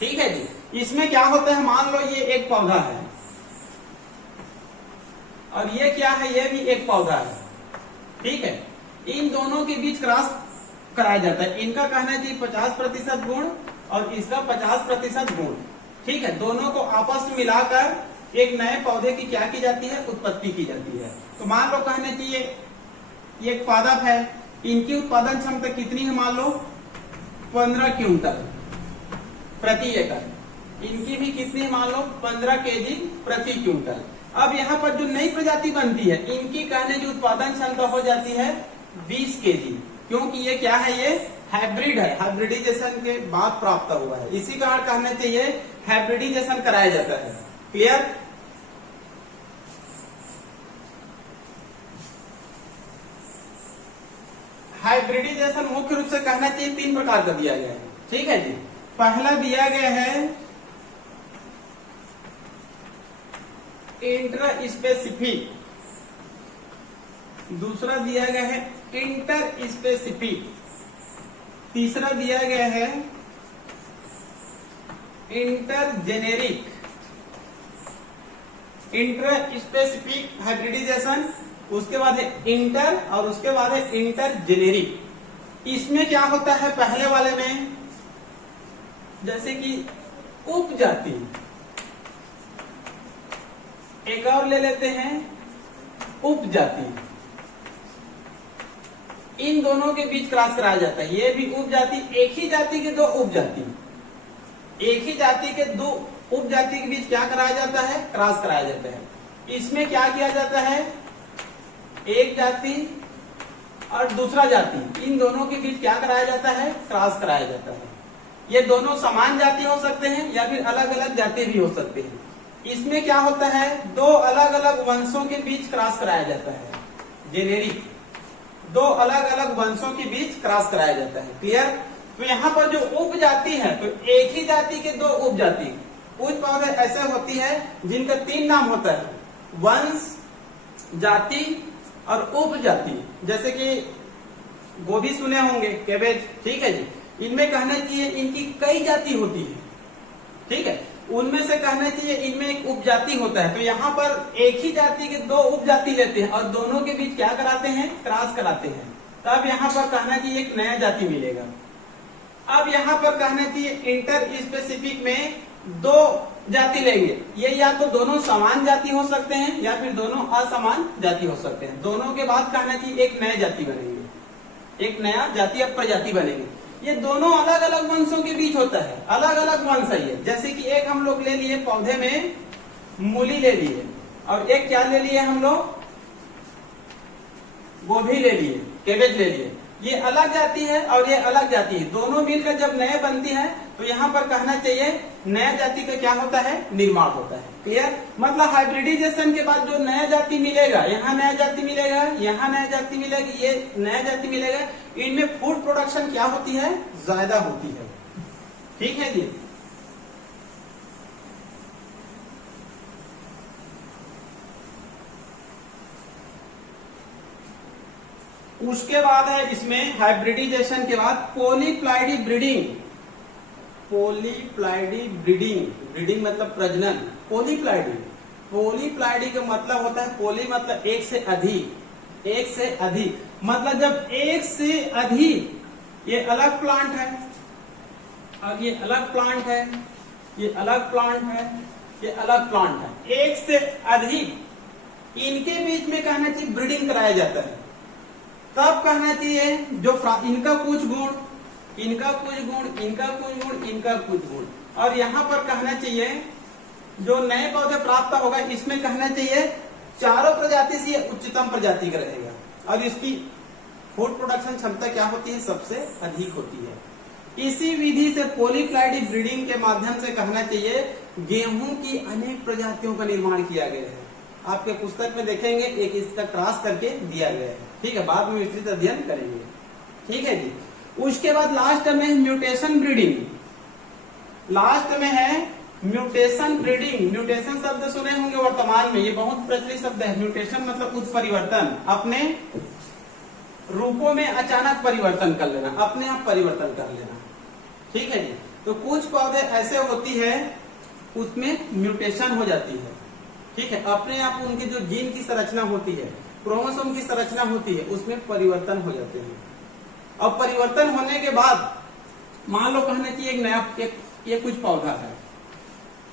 ठीक है जी। इसमें क्या होता है, मान लो ये एक पौधा है और ये क्या है, ये भी एक पौधा है, ठीक है। इन दोनों के बीच क्रॉस कराया जाता है, इनका कहना चाहिए 50% गुण और इसका 50% गुण, ठीक है। दोनों को आपस में मिलाकर एक नए पौधे की क्या की जाती है, उत्पत्ति की जाती है। तो मान लो कहना चाहिए ये एक पादप है, इनकी उत्पादन क्षमता कितनी है, मान लो 15 क्विंटल प्रति एकड़, इनकी भी कितनी है, मान लो 15 केजी प्रति क्विंटल। अब यहाँ पर जो नई प्रजाति बनती है, इनकी कहने की उत्पादन क्षमता हो जाती है 20 केजी, क्योंकि ये क्या है, ये हाइब्रिड है, हाइब्रिडाइजेशन के बाद प्राप्त हुआ है, इसी कारण कहना चाहिए हाइब्रिडाइजेशन कराया जाता है। क्लियर? हाइब्रिडाइजेशन मुख्य रूप से कहना चाहिए 3 प्रकार का दिया गया है, ठीक है जी। पहला दिया गया है इंटर स्पेसिफिक, दूसरा दिया गया है इंटर स्पेसिफिक, तीसरा दिया गया है inter generic. Inter specific hybridization, उसके बाद है इंटर और उसके बाद है इंटर जेनेरिक। इसमें क्या होता है, पहले वाले में जैसे कि उपजाति, एक और ले लेते हैं उपजाति, इन दोनों के बीच क्रॉस कराया जाता है। ये भी उपजाति, एक ही जाति के दो उपजाति, एक ही जाति के दो उपजाति के बीच क्या कराया जाता है, क्रॉस कराया जाता है। इसमें क्या किया जाता है, एक जाति और दूसरा जाति, इन दोनों के बीच क्या कराया जाता है, क्रॉस कराया जाता है। ये दोनों समान जाति हो सकते हैं या फिर अलग अलग जाति भी हो सकते हैं। इसमें क्या होता है, दो अलग अलग वंशों के बीच क्रॉस कराया जाता है, जेनेरिक, दो अलग अलग वंशों के बीच क्रॉस कराया जाता है। क्लियर? तो यहाँ पर जो उपजाति है, तो एक ही जाति के दो उपजाति, कुछ पौधे ऐसे होती है जिनका 3 नाम होता है, वंश, जाति और उपजाति। जैसे कि गोभी सुने होंगे, कैबेज, ठीक है जी। इनमें कहना चाहिए इनकी कई जाति होती है, ठीक है। उनमें से कहना चाहिए इनमें एक उपजाति होता है, तो यहाँ पर एक ही जाति के दो उपजाति लेते हैं और दोनों के बीच क्या कराते हैं, क्रॉस कराते हैं, तब यहाँ पर कहना चाहिए एक नया जाति मिलेगा। अब यहाँ पर कहना चाहिए इंटर स्पेसिफिक में दो जाति लेंगे, ये या तो दोनों समान जाति हो सकते हैं या फिर दोनों असमान जाति हो सकते हैं। दोनों के बाद कहना चाहिए एक नए जाति बनेंगे, एक नया जाति या प्रजाति बनेंगे। ये दोनों अलग अलग वंशों के बीच होता है, अलग अलग वंश है ये। जैसे कि एक हम लोग ले लिए पौधे में मूली ले लिए और एक क्या ले लिए हम लोग, गोभी ले लिए, कैबेज ले लिए। ये अलग जाति है और ये अलग जाति है, दोनों मिलकर जब नए बनती है तो यहाँ पर कहना चाहिए नया जाति का क्या होता है, निर्माण होता है। क्लियर? मतलब हाइब्रिडाइजेशन के बाद जो नया जाति मिलेगा, यहाँ नया जाति मिलेगा, यहाँ नया जाति मिलेगा, ये नया जाति मिलेगा, इनमें फूड प्रोडक्शन क्या होती है, ज्यादा होती है। ठीक है जी। उसके बाद है इसमें हाइब्रिडाइजेशन के बाद पॉलीप्लाइडी ब्रीडिंग। पॉलीप्लाइडी ब्रीडिंग, ब्रीडिंग मतलब प्रजनन। पॉलीप्लाइडी, पॉलीप्लाइडी का मतलब होता है, पॉली मतलब एक से अधिक, एक से अधिक मतलब जब एक से अधिक, ये अलग प्लांट है और ये अलग प्लांट है, ये अलग प्लांट है, ये अलग प्लांट है, एक से अधिक इनके बीच में कहना चाहिए ब्रीडिंग कराया जाता है। तब कहना चाहिए जो इनका कुछ गुण, इनका कुछ गुण, इनका कुछ गुण, इनका कुछ गुण, और यहाँ पर कहना चाहिए जो नए पौधे प्राप्त होगा इसमें कहना चाहिए चारों प्रजाति से उच्चतम प्रजाति का रहेगा और इसकी फूड प्रोडक्शन क्षमता क्या होती है, सबसे अधिक होती है। इसी विधि से पॉलीप्लाइडी ब्रीडिंग के माध्यम से कहना चाहिए गेहूं की अनेक प्रजातियों का निर्माण किया गया है। आपके पुस्तक में देखेंगे एक इसका क्रॉस करके दिया गया है। ठीक है, बाद में विस्तृत अध्ययन करेंगे। ठीक है जी। उसके बाद लास्ट में म्यूटेशन ब्रीडिंग, लास्ट में है म्यूटेशन ब्रीडिंग। म्यूटेशन शब्द सुने होंगे वर्तमान में, ये बहुत प्रचलित शब्द है। म्यूटेशन मतलब उत्परिवर्तन, अपने रूपों में अचानक परिवर्तन कर लेना, अपने आप परिवर्तन कर लेना। ठीक है जी। तो कुछ पौधे ऐसे होती है उसमें म्यूटेशन हो जाती है। ठीक है, अपने आप उनकी जो जीन की संरचना होती है, क्रोमोसोम की संरचना होती है, उसमें परिवर्तन हो जाते हैं। और परिवर्तन होने के बाद मान लो कहना चाहिए एक नया ये कुछ पौधा है,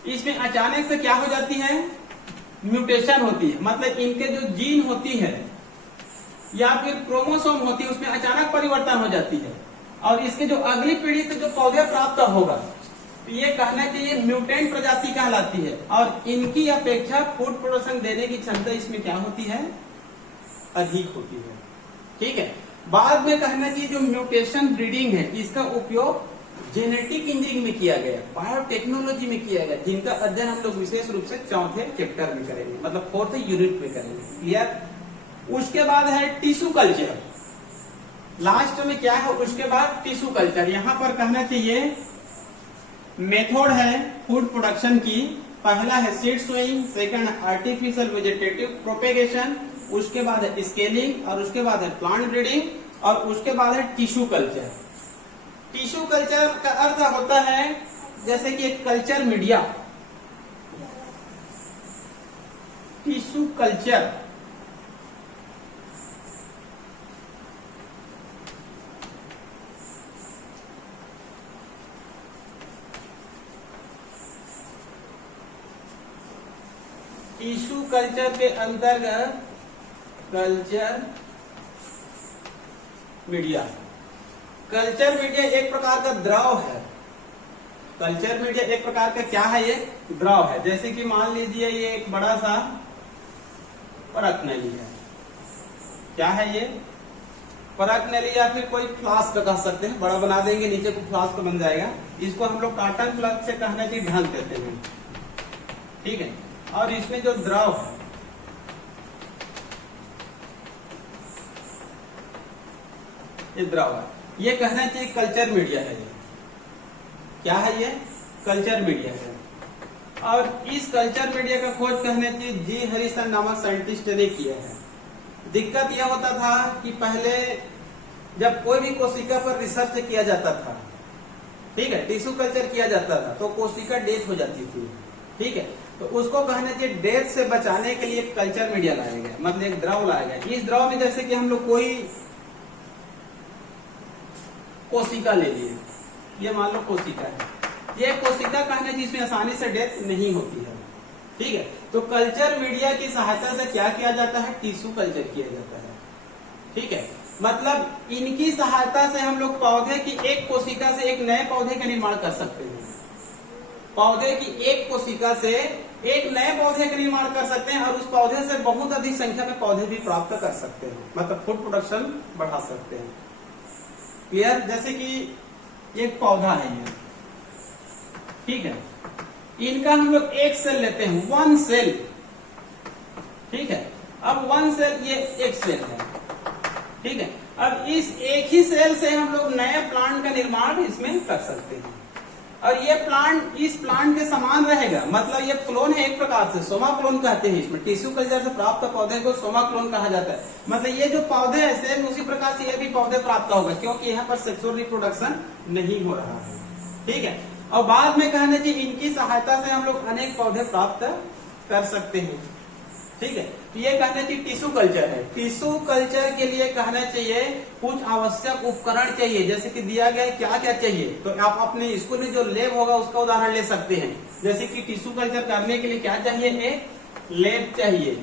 इसमें अचानक से क्या हो जाती है, म्यूटेशन होती है। मतलब इनके जो जीन होती है या फिर क्रोमोसोम होती है उसमें अचानक परिवर्तन हो जाती है और इसके जो अगली पीढ़ी से जो पौधे प्राप्त होगा तो ये कहना चाहिए म्यूटेंट प्रजाति कहलाती है और इनकी अपेक्षा फूड प्रोडक्शन देने की क्षमता इसमें क्या होती है, अधिक होती है। ठीक है। बाद में कहना चाहिए जो म्यूटेशन ब्रीडिंग है इसका उपयोग जेनेटिक इंजीनियरिंग में किया गया, बायोटेक्नोलॉजी में किया गया, जिनका अध्ययन हम लोग विशेष रूप से चौथे चैप्टर में करेंगे, मतलब फोर्थ यूनिट में करेंगे। क्लियर? उसके बाद है टिश्यू कल्चर, लास्ट में क्या है उसके बाद टिश्यू कल्चर। यहाँ पर कहना चाहिए मेथड है फूड प्रोडक्शन की, पहला है seed sowing, second artificial vegetative propagation, उसके बाद है स्केलिंग और उसके बाद है प्लांट ब्रीडिंग और उसके बाद है टिश्यू कल्चर। टिश्यू कल्चर का अर्थ होता है जैसे कि एक culture media, tissue culture tissue culture के अंतर्गत कल्चर मीडिया, कल्चर मीडिया एक प्रकार का द्रव है। कल्चर मीडिया एक प्रकार का क्या है, ये द्रव है। जैसे कि मान लीजिए ये एक बड़ा सा परत नली है, क्या है ये, परत नली या फिर कोई फ्लास्क कह सकते हैं, बड़ा बना देंगे नीचे को फ्लास्क बन जाएगा। इसको हम लोग कॉटन प्लग से कहना चाहिए ढक देते हैं। ठीक है। और इसमें जो द्रव है ये द्रव है, ये कहना चाहिए कल्चर मीडिया है। ये क्या है, ये कल्चर मीडिया है। और इस कल्चर मीडिया का खोज कहने चाहिए जी हरिसन नामक साइंटिस्ट ने किया है। दिक्कत यह होता था कि पहले जब कोई भी कोशिका पर रिसर्च किया जाता था ठीक है, टिश्यू कल्चर किया जाता था तो कोशिका डेथ हो जाती थी। ठीक है, तो उसको कहना चाहिए डेथ से बचाने के लिए कल्चर मीडिया लाया गया, मतलब एक द्रव लाया गया। इस द्रव में जैसे कि हम लोग कोई कोशिका ले लिए, ये मान लो कोशिका है, ये कोशिका कहना जिसमें आसानी से डेथ नहीं होती है। ठीक है, तो कल्चर मीडिया की सहायता से क्या किया जाता है, टिश्यू कल्चर किया जाता है। ठीक है, मतलब इनकी सहायता से हम लोग पौधे की एक कोशिका से एक नए पौधे का निर्माण कर सकते हैं। पौधे की एक कोशिका से एक नए पौधे का निर्माण कर सकते हैं और उस पौधे से बहुत अधिक संख्या में पौधे भी प्राप्त कर सकते हैं, मतलब फूड प्रोडक्शन बढ़ा सकते हैं। क्लियर? जैसे कि एक पौधा है ये, ठीक है, इनका हम लोग एक सेल लेते हैं, वन सेल। ठीक है, अब वन सेल ये एक सेल है। ठीक है, अब इस एक ही सेल से हम लोग नए प्लांट का निर्माण इसमें कर सकते हैं और ये प्लांट इस प्लांट के समान रहेगा, मतलब ये क्लोन है एक प्रकार से, सोमा क्लोन कहते हैं इसमें। टिश्यू कल्चर से प्राप्त पौधे को सोमा क्लोन कहा जाता है, मतलब ये जो पौधे है सेम उसी प्रकार से ये भी पौधे प्राप्त होगा, क्योंकि यहाँ पर सेक्सुअल रिप्रोडक्शन नहीं हो रहा है। ठीक है, और बाद में कहना चाहिए इनकी सहायता से हम लोग अनेक पौधे प्राप्त कर सकते हैं। ठीक है, तो ये कहना चाहिए टिश्यू कल्चर है। टिश्यू कल्चर के लिए कहना चाहिए कुछ आवश्यक उपकरण चाहिए, जैसे कि दिया गया है क्या क्या चाहिए, तो आप अपने स्कूल में जो लैब होगा उसका उदाहरण ले सकते हैं। जैसे कि टिश्यू कल्चर करने के लिए क्या चाहिए, एक लैब चाहिए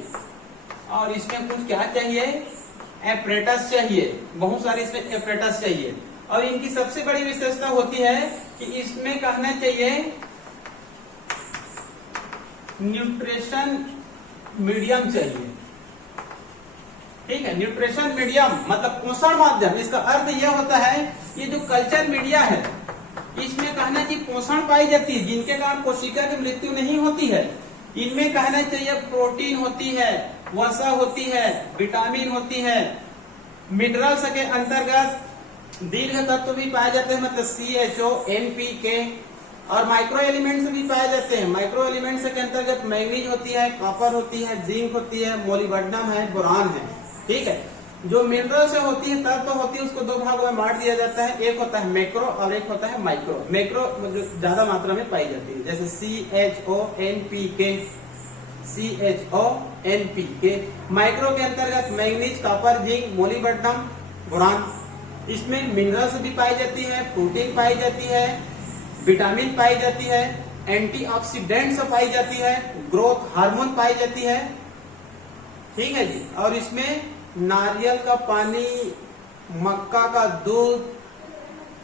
और इसमें कुछ क्या चाहिए, एपरेटस चाहिए, बहुत सारे इसमें एपरेटस चाहिए। और इनकी सबसे बड़ी विशेषता होती है कि इसमें कहना चाहिए न्यूट्रिशन मीडियम चाहिए। ठीक है, न्यूट्रिशन मीडियम मतलब पोषण माध्यम। इसका अर्थ यह होता है ये जो कल्चर मीडिया है इसमें कहना चाहिए पोषण पाई जाती है, जिनके कारण कोशिका की मृत्यु नहीं होती है। इनमें कहना चाहिए प्रोटीन होती है, वसा होती है, विटामिन होती है, मिनरल्स के अंतर्गत दीर्घ तत्व भी पाए जाते हैं, मतलब CHO, NPK, और माइक्रो एलिमेंट्स भी पाए जाते हैं। माइक्रो एलिमेंट्स के अंतर्गत मैग्नीज होती है, कॉपर होती है, जिंक होती है, मोलिब्डेनम है, बोरान है। ठीक है, जो मिनरल से होती है तत्व होती है उसको दो भागों में बांट दिया जाता है, एक होता है मैक्रो और एक होता है माइक्रो। मैक्रो जो ज्यादा मात्रा में पाई जाती है, जैसे CHO, NPK, CHO, NPK। Micro के अंतर्गत manganese, copper, zinc, molybdenum, boron. इसमें मिनरल्स भी पाई जाती है, प्रोटीन पाई जाती है, विटामिन पाई जाती है, एंटीऑक्सीडेंट्स पाई जाती है, ग्रोथ हार्मोन पाई जाती है। ठीक है जी, और इसमें नारियल का पानी, मक्का का दूध,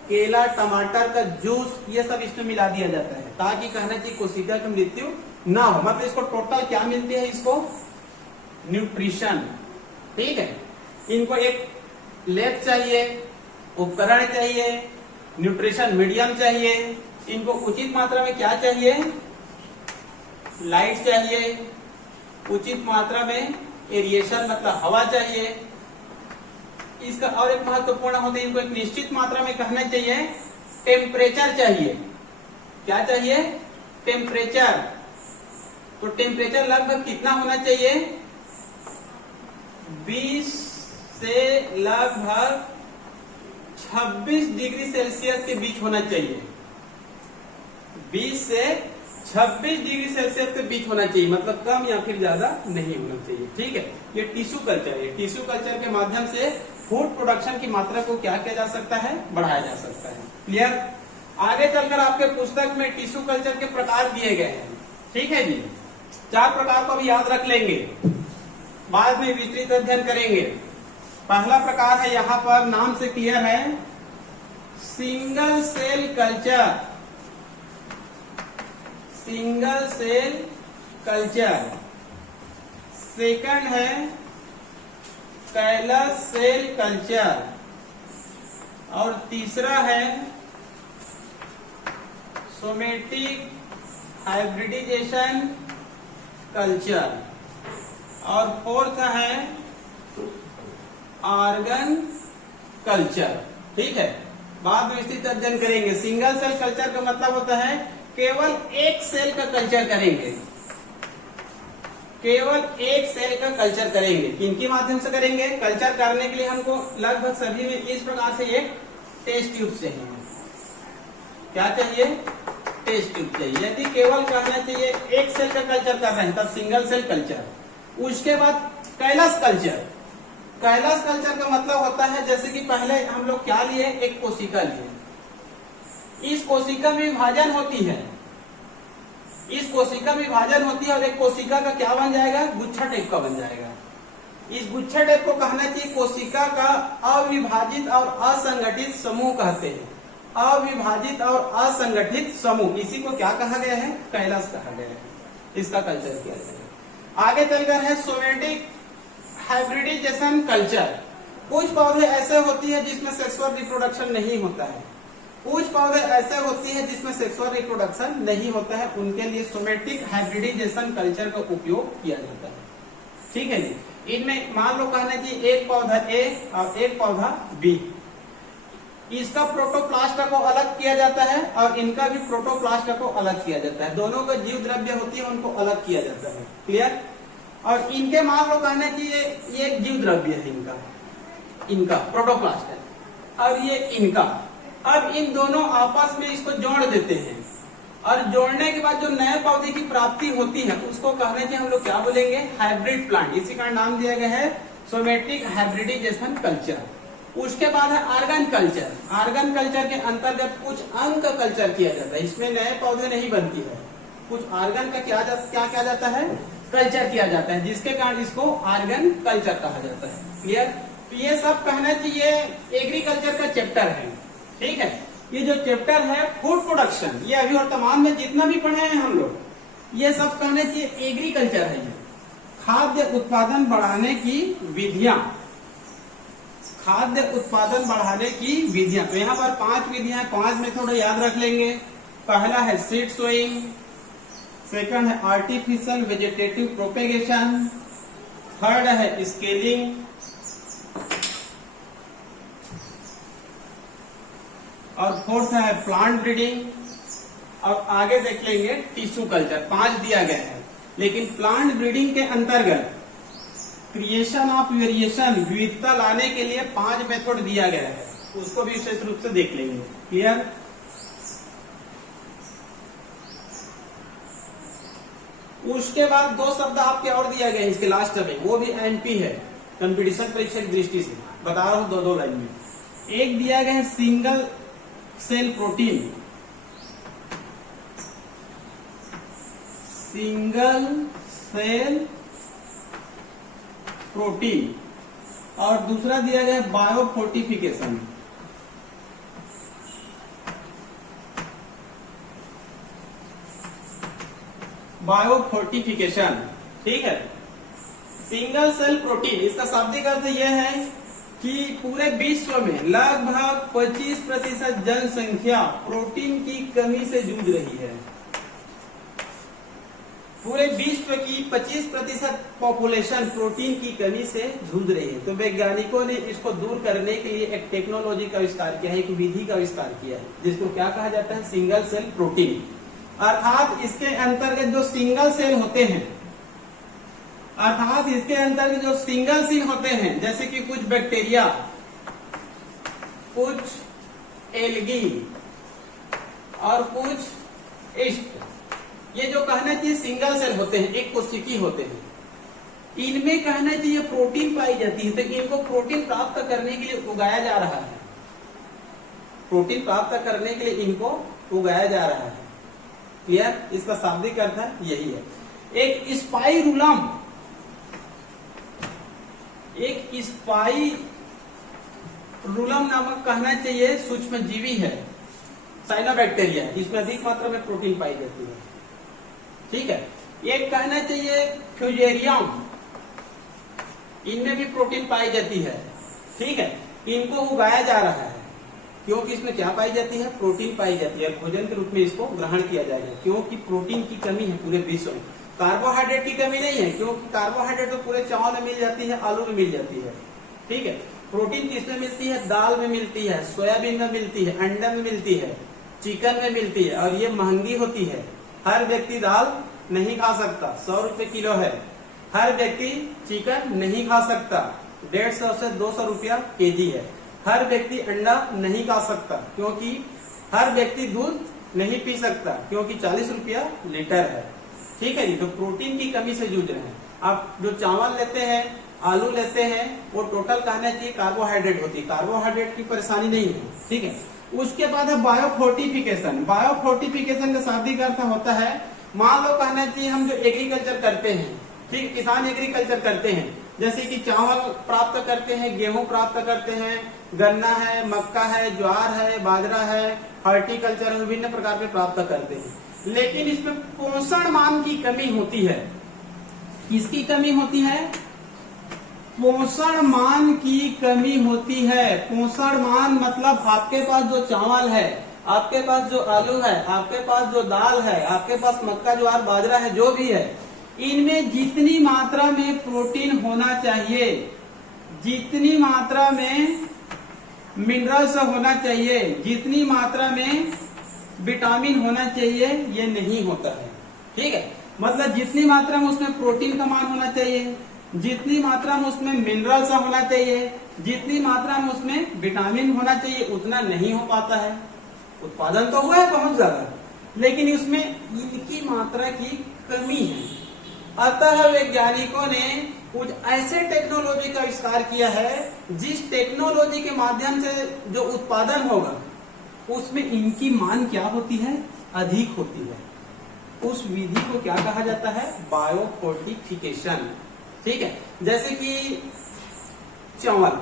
केला, टमाटर का जूस, ये सब इसमें मिला दिया जाता है ताकि कहना चाहिए कोशिका की मृत्यु ना हो। मतलब इसको टोटल क्या मिलती है, इसको न्यूट्रिशन। ठीक है, इनको एक लैब चाहिए, उपकरण चाहिए, न्यूट्रिशन मीडियम चाहिए, इनको उचित मात्रा में क्या चाहिए, लाइट चाहिए, उचित मात्रा में एरिएशन मतलब हवा चाहिए। इसका और एक महत्वपूर्ण होता है, इनको एक निश्चित मात्रा में कहना चाहिए टेम्परेचर चाहिए। क्या चाहिए, टेम्परेचर। तो टेम्परेचर लगभग कितना होना चाहिए, 20 से लगभग 26 डिग्री सेल्सियस के बीच होना चाहिए। 20 से 26 डिग्री सेल्सियस के बीच होना चाहिए, मतलब कम या फिर ज्यादा नहीं होना चाहिए। ठीक है, ये टिश्यू कल्चर है। टिश्यू कल्चर के माध्यम से फूड प्रोडक्शन की मात्रा को क्या किया जा सकता है, बढ़ाया जा सकता है। क्लियर? आगे चलकर आपके पुस्तक में टिश्यू कल्चर के प्रकार दिए गए हैं। ठीक है जी, 4 प्रकार को भी याद रख लेंगे, बाद में विस्तृत अध्ययन करेंगे। पहला प्रकार है, यहाँ पर नाम से क्लियर है, single cell culture. Single cell culture. Second है कैलस सेल कल्चर और तीसरा है सोमेटिक हाइब्रिडाइजेशन कल्चर और फोर्थ है ऑर्गन कल्चर। ठीक है, बाद में विस्तृत अध्ययन करेंगे। सिंगल सेल कल्चर का मतलब होता है केवल एक सेल का कल्चर करेंगे, केवल एक सेल का कल्चर करेंगे। किनके माध्यम से करेंगे, कल्चर करने के लिए हमको लगभग सभी में इस प्रकार से एक टेस्ट ट्यूब चाहिए। क्या चाहिए? टेस्ट ट्यूब चाहिए। यदि केवल कहना चाहिए एक सेल का कल्चर कर रहे हैं तब सिंगल सेल कल्चर। उसके बाद कैलस कल्चर। कैलस कल्चर का मतलब होता है जैसे कि पहले हम लोग क्या लिए, एक कोशिका लिए, इस कोशिका में विभाजन होती है, इस कोशिका में विभाजन होती है और एक कोशिका का क्या बन जाएगा? गुच्छा टाइप का बन जाएगा। इस गुच्छा टाइप को कहना चाहिए कोशिका का अविभाजित और असंगठित समूह कहते हैं। अविभाजित और असंगठित समूह, इसी को क्या कहा गया है? कैलस कहा गया है। इसका कल्चर किया जाएगा। आगे चलकर है सोमेटिक हाइब्रिडाइजेशन कल्चर। कुछ पौधे ऐसे होती है जिसमें सेक्सुअल रिप्रोडक्शन नहीं होता है, कुछ पौधे ऐसे होती है जिसमें सेक्सुअल रिप्रोडक्शन नहीं होता है, उनके लिए सोमेटिक हाइब्रिडाइजेशन कल्चर का उपयोग किया जाता है। ठीक है जी। इनमें मान लो कहना चाहिए एक पौधा ए और एक पौधा बी, इसका प्रोटोप्लास्ट को अलग किया जाता है और इनका भी प्रोटोप्लास्ट को अलग किया जाता है। दोनों का जीव द्रव्य होती है उनको अलग किया जाता है। क्लियर? और इनके मान लो कहना चाहिए ये एक जीव द्रव्य है, इनका प्रोटोप्लास्ट है और ये इनका। अब इन दोनों आपस में इसको जोड़ देते हैं और जोड़ने के बाद जो नए पौधे की प्राप्ति होती है उसको कहना चाहिए हम लोग क्या बोलेंगे? Hybrid plant. इसी का नाम दिया गया है सोमेटिक हाइब्रिडाइजेशन कल्चर। उसके बाद है आर्गन कल्चर। आर्गन कल्चर के अंतर्गत कुछ अंग का कल्चर किया जाता है, इसमें नए पौधे नहीं बनती है, कुछ आर्गन का क्या किया जाता है? कल्चर किया जाता है, जिसके कारण इसको आर्गन कल्चर कहा जाता है। क्लियर? तो ये सब कहना चाहिए एग्रीकल्चर का चैप्टर है। ठीक है, ये जो चैप्टर है फूड प्रोडक्शन, ये अभी वर्तमान में जितना भी पढ़े हैं हम लोग, ये सब कहना चाहिए एग्रीकल्चर है। ये खाद्य उत्पादन बढ़ाने की विधियां, खाद्य उत्पादन बढ़ाने की विधियां। तो यहाँ पर 5 विधियां, 5 मेथड याद रख लेंगे। पहला है सीड सोइंग, सेकंड है आर्टिफिशियल वेजिटेटिव प्रोपेगेशन, थर्ड है स्केलिंग, और फोर्थ है प्लांट ब्रीडिंग, और आगे देख लेंगे टिश्यू कल्चर। 5 दिया गया है, लेकिन प्लांट ब्रीडिंग के अंतर्गत क्रिएशन ऑफ वेरिएशन, विविधता लाने के लिए 5 मेथड दिया गया है, उसको भी विशेष रूप से देख लेंगे। क्लियर? उसके बाद 2 शब्द आपके और दिया गया है इसके लास्ट में, वो भी एमपी है, कंपटीशन परीक्षा की दृष्टि से बता रहा हूं 2 लाइन में। एक दिया गया है single cell protein, single cell protein, और दूसरा दिया गया है बायोफोर्टिफिकेशन। बायोफोर्टिफिकेशन, ठीक है। सिंगल सेल प्रोटीन, इसका शाब्दिक अर्थ यह है कि पूरे विश्व में लगभग 25% जनसंख्या प्रोटीन की कमी से जूझ रही है। पूरे विश्व की 25% पॉपुलेशन प्रोटीन की कमी से जूझ रही है। तो वैज्ञानिकों ने इसको दूर करने के लिए एक टेक्नोलॉजी का आविष्कार किया है, एक विधि का आविष्कार किया है, जिसको क्या कहा जाता है? Single cell protein. अर्थात इसके अंतर्गत जो सिंगल सेल होते हैं, अर्थात इसके अंतर्गत जो सिंगल सेल होते हैं, जैसे कि कुछ बैक्टीरिया, कुछ एल्गी और कुछ ईस्ट, ये जो कहना चाहिए सिंगल सेल होते हैं, एक कोशिकी होते हैं, इनमें कहना चाहिए प्रोटीन पाई जाती है। तो इनको प्रोटीन प्राप्त करने के लिए उगाया जा रहा है, प्रोटीन प्राप्त करने के लिए इनको उगाया जा रहा है। क्लियर? इसका शाब्दिक अर्थ है यही है। एक स्पाइरुलम, एक स्पाइरुलम नामक कहना चाहिए सूक्ष्म जीवी है, साइनोबैक्टीरिया, इसमें अधिक मात्रा में प्रोटीन पाई जाती है। ठीक है। एक कहना चाहिए फ्यूजेरियम, इनमें भी प्रोटीन पाई जाती है। ठीक है। इनको उगाया जा रहा है क्योंकि इसमें क्या पाई जाती है? प्रोटीन पाई जाती है। भोजन के रूप में इसको ग्रहण किया जाएगा, क्योंकि प्रोटीन की कमी है पूरे विश्व में। कार्बोहाइड्रेट की कमी नहीं है, क्योंकि कार्बोहाइड्रेट तो पूरे चावल में मिल जाती है, आलू में मिल जाती है। ठीक है। प्रोटीन किसमें मिलती है? दाल में मिलती है, सोयाबीन में मिलती है, अंडा में मिलती है, चिकन में मिलती है, और ये महंगी होती है। हर व्यक्ति दाल नहीं खा सकता, 100 रुपए किलो है। हर व्यक्ति चिकन नहीं खा सकता, 150 से 200 रुपया केजी है। हर व्यक्ति अंडा नहीं खा सकता, क्योंकि हर व्यक्ति दूध नहीं पी सकता क्योंकि 40 रुपया लीटर है। ठीक है जी, तो प्रोटीन की कमी से जूझ रहे हैं। आप जो चावल लेते हैं, आलू लेते हैं, वो टोटल कहना चाहिए कार्बोहाइड्रेट होती है, कार्बोहाइड्रेट की परेशानी नहीं है। ठीक है, उसके बाद है बायोफोर्टिफिकेशन। बायोफोर्टिफिकेशन का शाब्दिक अर्थ होता है, मान लो कहना चाहिए हम जो एग्रीकल्चर करते हैं, ठीक, किसान एग्रीकल्चर करते हैं, जैसे कि चावल प्राप्त करते हैं, गेहूं प्राप्त करते हैं, गन्ना है, मक्का है, ज्वार है, बाजरा है, हॉर्टिकल्चर विभिन्न प्रकार के प्राप्त करते हैं, लेकिन इसमें पोषण मान की कमी होती है। किसकी कमी होती है? पोषण मान की कमी होती है। पोषण मान मतलब आपके पास जो चावल है, आपके पास जो आलू है, आपके पास जो दाल है, आपके पास मक्का, ज्वार, बाजरा है, जो भी है, इनमें जितनी मात्रा में प्रोटीन होना चाहिए, जितनी मात्रा में मिनरल्स होना चाहिए, जितनी मात्रा में विटामिन होना चाहिए, ये नहीं होता है। ठीक है, मतलब जितनी मात्रा में उसमें प्रोटीन का मान होना चाहिए, जितनी मात्रा में उसमें मिनरल्स होना चाहिए, जितनी मात्रा में उसमें विटामिन होना चाहिए, उतना नहीं हो पाता है। उत्पादन तो हुआ है बहुत ज्यादा, लेकिन उसमें इनकी मात्रा की कमी है। अतः वैज्ञानिकों ने कुछ ऐसे टेक्नोलॉजी का आविष्कार किया है, जिस टेक्नोलॉजी के माध्यम से जो उत्पादन होगा उसमें इनकी मान क्या होती है? अधिक होती है। उस विधि को क्या कहा जाता है? बायोफोर्टिफिकेशन। ठीक है, जैसे कि चावल,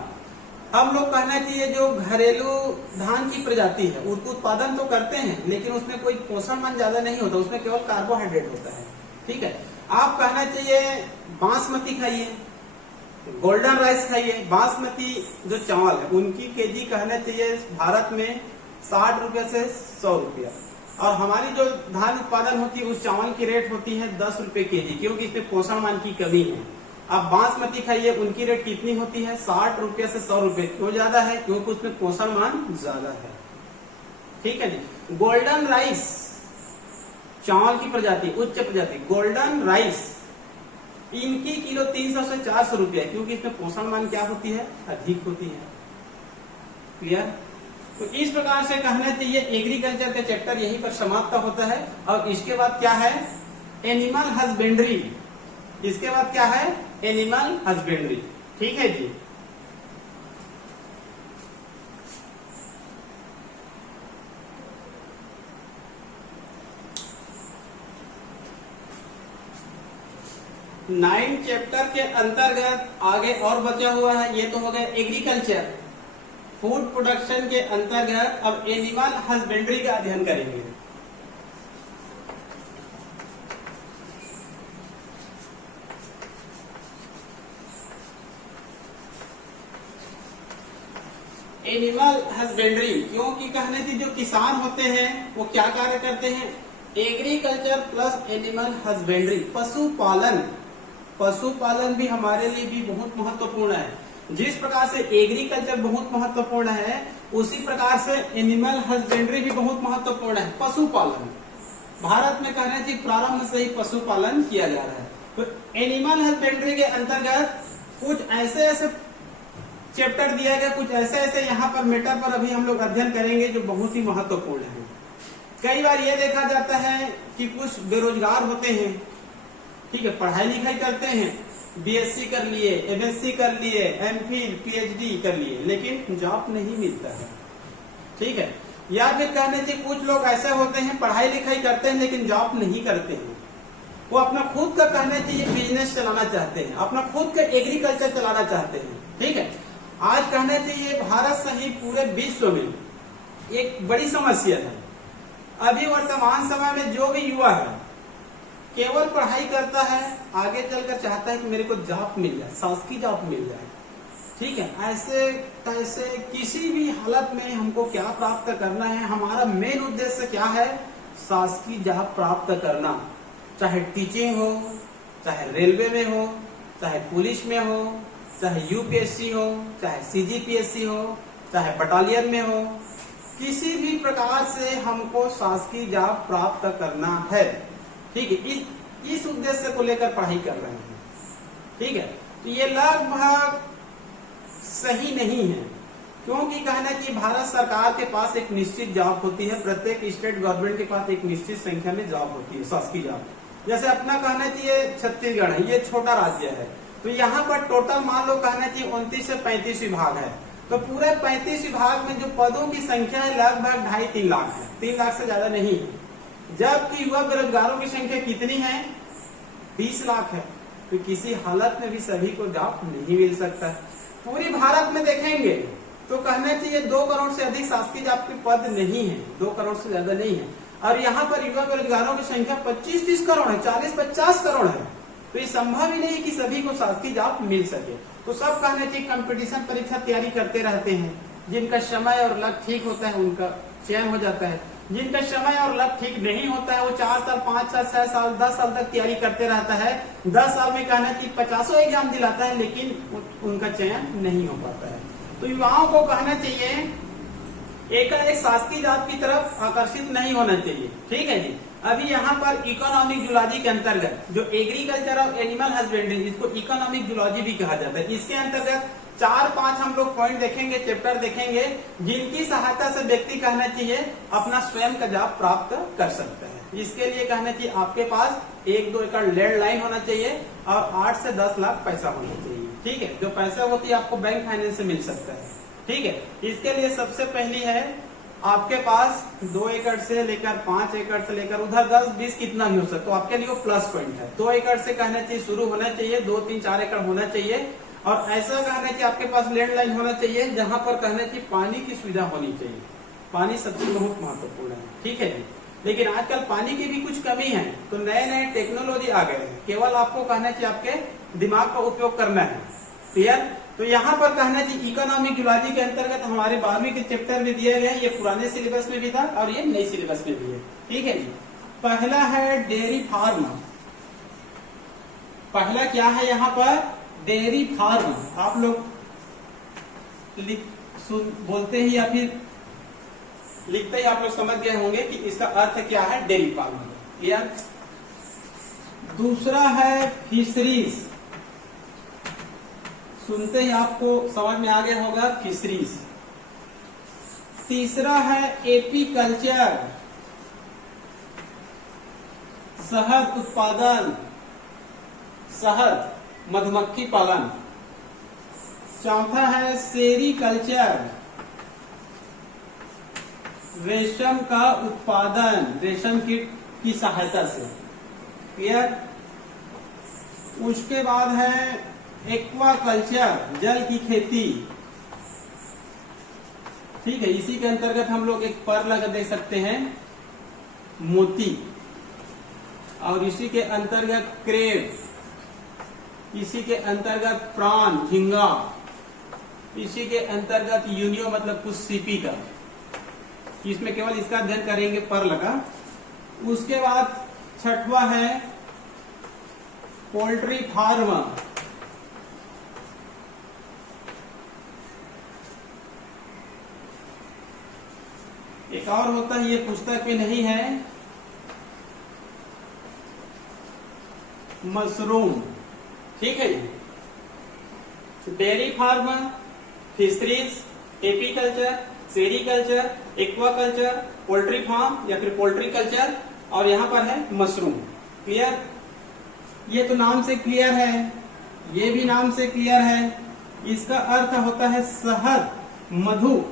हम लोग कहना चाहिए जो घरेलू धान की प्रजाति है, उसको उत्पादन तो करते हैं, लेकिन उसमें कोई पोषण मान ज्यादा नहीं होता, उसमें केवल कार्बोहाइड्रेट होता है। ठीक है, आप कहना चाहिए बासमती खाइए, गोल्डन राइस खाइए। बासमती जो चावल है उनकी केजी कहना चाहिए भारत में 60 रुपए से 100 रुपया, और हमारी जो धान उत्पादन होती है उस चावल की रेट होती है 10 रुपए केजी, क्योंकि इसमें पोषण मान की कमी है। अब बासमती खाइए, उनकी रेट कितनी होती है? 60 रुपये से 100 रुपए। क्यों ज्यादा है? क्योंकि उसमें पोषण मान ज्यादा है। ठीक है जी। गोल्डन राइस, चावल की प्रजाति, उच्च प्रजाति गोल्डन राइस, इनकी किलो 300 से 400 रुपया, क्योंकि इसमें पोषण मान क्या होती है? अधिक होती है। क्लियर? तो इस प्रकार से कहना चाहिए एग्रीकल्चर का चैप्टर यहीं पर समाप्त होता है। और इसके बाद क्या है? Animal husbandry. इसके बाद क्या है? Animal husbandry. ठीक है जी। नाइन चैप्टर के अंतर्गत आगे और बचा हुआ है, ये तो हो गया एग्रीकल्चर। फूड प्रोडक्शन के अंतर्गत अब एनिमल हस्बेंड्री का अध्ययन करेंगे। एनिमल हस्बेंड्री, क्योंकि कहने थी जो किसान होते हैं वो क्या कार्य करते हैं? एग्रीकल्चर प्लस एनिमल हस्बेंड्री, पशुपालन। पशुपालन भी हमारे लिए भी बहुत महत्वपूर्ण है। जिस प्रकार से एग्रीकल्चर बहुत महत्वपूर्ण है, उसी प्रकार से एनिमल हस्बेंड्री भी बहुत महत्वपूर्ण है। पशुपालन भारत में कहना चाहिए प्रारंभ से ही पशुपालन किया जा रहा है। तो एनिमल हस्बेंड्री के अंतर्गत कुछ ऐसे ऐसे चैप्टर दिया गया, कुछ ऐसे ऐसे यहाँ पर मैटर पर अभी हम लोग अध्ययन करेंगे जो बहुत ही महत्वपूर्ण है। कई बार ये देखा जाता है कि कुछ बेरोजगार होते हैं, ठीक है, पढ़ाई लिखाई करते हैं, बीएससी कर लिए, एमएससी कर लिए, एमफिल, पीएचडी कर लिए, लेकिन जॉब नहीं मिलता है। ठीक है, या फिर कहने चाहिए कुछ लोग ऐसे होते हैं पढ़ाई लिखाई करते हैं लेकिन जॉब नहीं करते हैं, वो अपना खुद का कहना चाहिए बिजनेस चलाना चाहते हैं, अपना खुद का एग्रीकल्चर चलाना चाहते हैं। ठीक है, आज कहना चाहिए भारत सहित पूरे विश्व में एक बड़ी समस्या है। अभी वर्तमान समय में जो भी युवा है केवल पढ़ाई करता है, आगे चलकर चाहता है कि मेरे को जॉब मिल जाए, शासकीय जॉब मिल जाए। ठीक है, ऐसे कैसे किसी भी हालत में हमको क्या प्राप्त करना है, हमारा मेन उद्देश्य क्या है? शासकीय जॉब प्राप्त करना, चाहे टीचिंग हो, चाहे रेलवे में हो, चाहे पुलिस में हो, चाहे यूपीएससी हो, चाहे सीजीपीएससी हो, चाहे बटालियन में हो, किसी भी प्रकार से हमको शासकीय जॉब प्राप्त करना है। ठीक है, इस उद्देश्य को लेकर पढ़ाई कर रहे हैं। ठीक है, तो ये लगभग सही नहीं है। क्योंकि कहना कि भारत सरकार के पास एक निश्चित जॉब होती है, प्रत्येक स्टेट गवर्नमेंट के पास एक निश्चित संख्या में जॉब होती है, शासकीय जॉब। जैसे अपना कहना चाहिए छत्तीसगढ़ है, ये छोटा राज्य है, तो यहाँ पर टोटल मान लो कहना चाहिए 29 से 35 विभाग है। तो पूरे 35 विभाग में जो पदों की संख्या है लगभग 2.5-3 लाख है, 3 लाख से ज्यादा नहीं है। जबकि युवा बेरोजगारों की संख्या कितनी है? 20 लाख है। तो किसी हालत में भी सभी को जॉब नहीं मिल सकता। पूरी भारत में देखेंगे तो कहना चाहिए 2 करोड़ से अधिक शासकीय जॉब के पद नहीं है, 2 करोड़ से ज्यादा नहीं है। और यहाँ पर युवा बेरोजगारों की संख्या 25-30 करोड़ है, 40-50 करोड़ है। तो ये संभव ही नहीं कि सभी को शासकीय जॉब मिल सके। तो सब कहना चाहिए कंपटीशन परीक्षा तैयारी करते रहते हैं। जिनका समय और लक ठीक होता है उनका चयन हो जाता है, जिनका समय और लक ठीक नहीं होता है वो 4 साल, 5 साल, 6 साल, 10 साल तक तैयारी करते रहता है। 10 साल में कहना चाहिए 50 एग्जाम दिलाता है, लेकिन उनका चयन नहीं हो पाता है। तो युवाओं को कहना चाहिए एक शासकीय जॉब की तरफ आकर्षित नहीं होना चाहिए। ठीक है जी। अभी यहाँ पर इकोनॉमिक जूलॉजी के अंतर्गत जो एग्रीकल्चर और एनिमल हस्बेंड्री, इसको इकोनॉमिक जूलॉजी भी कहा जाता है, इसके अंतर्गत 4-5 हम लोग पॉइंट देखेंगे, चैप्टर देखेंगे, जिनकी सहायता से व्यक्ति कहना चाहिए अपना स्वयं का जॉब प्राप्त कर सकता है। इसके लिए कहना चाहिए आपके पास 1-2 एकड़ लैंड लाइन होना चाहिए और 8 से 10 लाख पैसा होना चाहिए। ठीक है, जो पैसा होती है आपको बैंक फाइनेंस से मिल सकता है। ठीक है, इसके लिए सबसे पहली है आपके पास 2 एकड़ से लेकर 5 एकड़ से लेकर उधर 10-20 कितना भी हो सकता है, तो आपके लिए वो प्लस पॉइंट है। 2 एकड़ से कहना चाहिए शुरू होना चाहिए, 2-3-4 एकड़ होना चाहिए। और ऐसा कहना चाहिए आपके पास लैंड लाइन होना चाहिए जहां पर कहना चाहिए पानी की सुविधा होनी चाहिए। पानी सबसे बहुत महत्वपूर्ण है। ठीक है जी। लेकिन आजकल पानी की भी कुछ कमी है, तो नए नए टेक्नोलॉजी आ गए हैं, केवल आपको कहना चाहिए आपके दिमाग का उपयोग करना है। क्लियर? तो यहाँ पर कहना चाहिए इकोनॉमिक जूलॉजी के अंतर्गत हमारे 12वीं के चैप्टर में दिया गया है, ये पुराने सिलेबस में भी था और ये नई सिलेबस में भी है। ठीक है जी। पहला है डेयरी फार्म। पहला क्या है यहाँ पर? Dairy farm. आप लोग बोलते ही या फिर लिखते ही आप लोग समझ गए होंगे कि इसका अर्थ क्या है, डेयरी फार्म। क्लियर? दूसरा है फिशरीज। सुनते ही आपको समझ में आ गया होगा फिशरीज। तीसरा है एपीकल्चर, शहद उत्पादन, शहद मधुमक्खी पालन। चौथा है सेरीकल्चर, रेशम का उत्पादन, रेशम कीट की सहायता से। क्लियर? उसके बाद है एक्वाकल्चर, जल की खेती। ठीक है, इसी के अंतर्गत हम लोग एक पर लगा दे सकते हैं मोती, और इसी के अंतर्गत क्रेब, इसी के अंतर्गत प्राण, झींगा, इसी के अंतर्गत यूनियो मतलब कुछ सीपी का। इसमें केवल इसका अध्ययन करेंगे पर लगा। उसके बाद छठवा है पोल्ट्री फार्म। एक और होता है, ये पुस्तक में नहीं है, मशरूम। ठीक है जी। Dairy farm, fisheries, apiculture, sericulture, aquaculture, poultry farm या फिर पोल्ट्री कल्चर, और यहाँ पर है मशरूम। क्लियर? ये तो नाम से क्लियर है, ये भी नाम से क्लियर है। इसका अर्थ होता है शहद, मधु।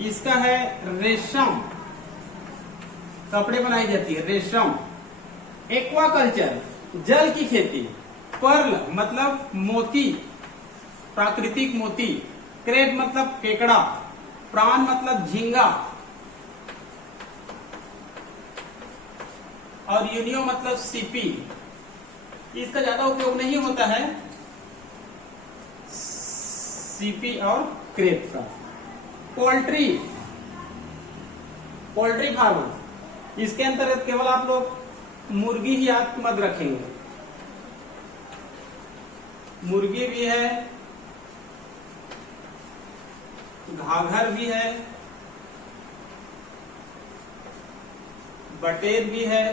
इसका है रेशम, कपड़े बनाई जाती है, रेशम। एक्वाकल्चर, जल की खेती। पर्ल मतलब मोती, प्राकृतिक मोती। क्रेब मतलब केकड़ा। प्राण मतलब झींगा, और यूनियो मतलब सीपी। इसका ज्यादा उपयोग नहीं होता है सीपी और क्रेब का। पोल्ट्री, पोल्ट्री फार्म, इसके अंतर्गत केवल आप लोग मुर्गी ही याद मत रखेंगे, मुर्गी भी है, घाघर भी है, बटेर भी है,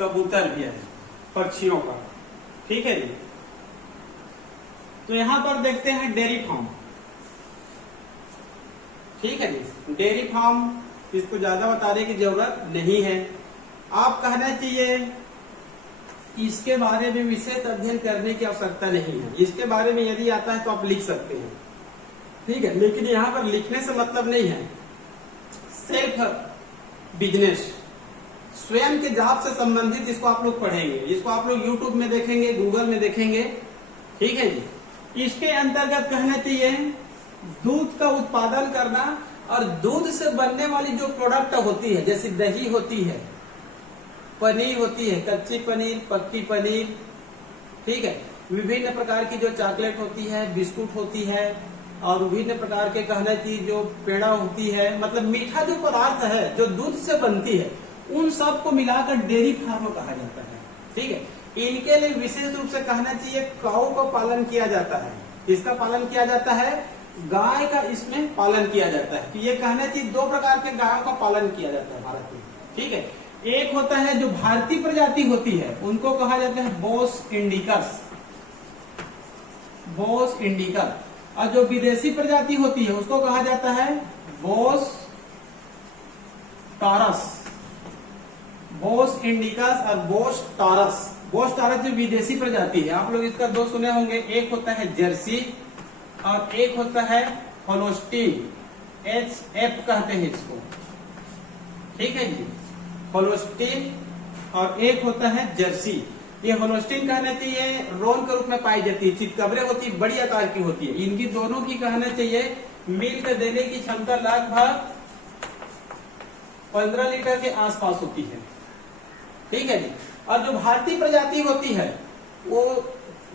कबूतर भी है। पक्षियों का। ठीक है जी। तो यहां पर देखते हैं डेयरी फार्म। ठीक है जी, डेयरी फार्म इसको ज्यादा बताने की जरूरत नहीं है। आप कहना चाहिए इसके बारे में विशेष अध्ययन करने की आवश्यकता नहीं है। इसके बारे में यदि आता है तो आप लिख सकते हैं। ठीक है, लेकिन यहां पर लिखने से मतलब नहीं है। सेल्फ बिजनेस, स्वयं के जॉब से संबंधित इसको आप लोग पढ़ेंगे। इसको आप लोग यूट्यूब में देखेंगे, गूगल में देखेंगे। ठीक है जी। इसके अंतर्गत कहना चाहिए दूध का उत्पादन करना और दूध से बनने वाली जो प्रोडक्ट होती है, जैसे दही होती है, पनीर होती है, कच्ची पनीर, पक्की पनीर। ठीक है, विभिन्न प्रकार की जो चॉकलेट होती है, बिस्कुट होती है, और विभिन्न प्रकार के कहना चाहिए जो पेड़ा होती है, मतलब मीठा जो पदार्थ है जो दूध से बनती है, उन सब को मिलाकर डेयरी फार्म कहा जाता है। ठीक है, इनके लिए विशेष रूप से कहना चाहिए काऊ का पालन किया जाता है। इसका पालन किया जाता है, गाय का इसमें पालन किया जाता है। तो ये कहना चाहिए दो प्रकार के गायों का पालन किया जाता है भारत में। ठीक है, एक होता है जो भारतीय प्रजाति होती है, उनको कहा जाता है बोस इंडिकस, बोस इंडिकस, और जो विदेशी प्रजाति होती है उसको कहा जाता है बोस टॉरस, बोस इंडिकस और बोस टॉरस। बोस टॉरस जो विदेशी प्रजाति है, आप लोग इसका दो सुने होंगे, एक होता है जर्सी और एक होता है होलोस्टीन, HF कहते हैं इसको। ठीक है जी, होलोस्टीन और एक होता है जर्सी। ये होलोस्टीन कहना चाहिए रोन के रूप में पाई जाती है, चितकबरे होती है, बड़ी आकार की होती है। इनकी दोनों की कहना चाहिए मिल्क देने की क्षमता लगभग 15 लीटर के आसपास होती है। ठीक है जी। और जो भारतीय प्रजाति होती है वो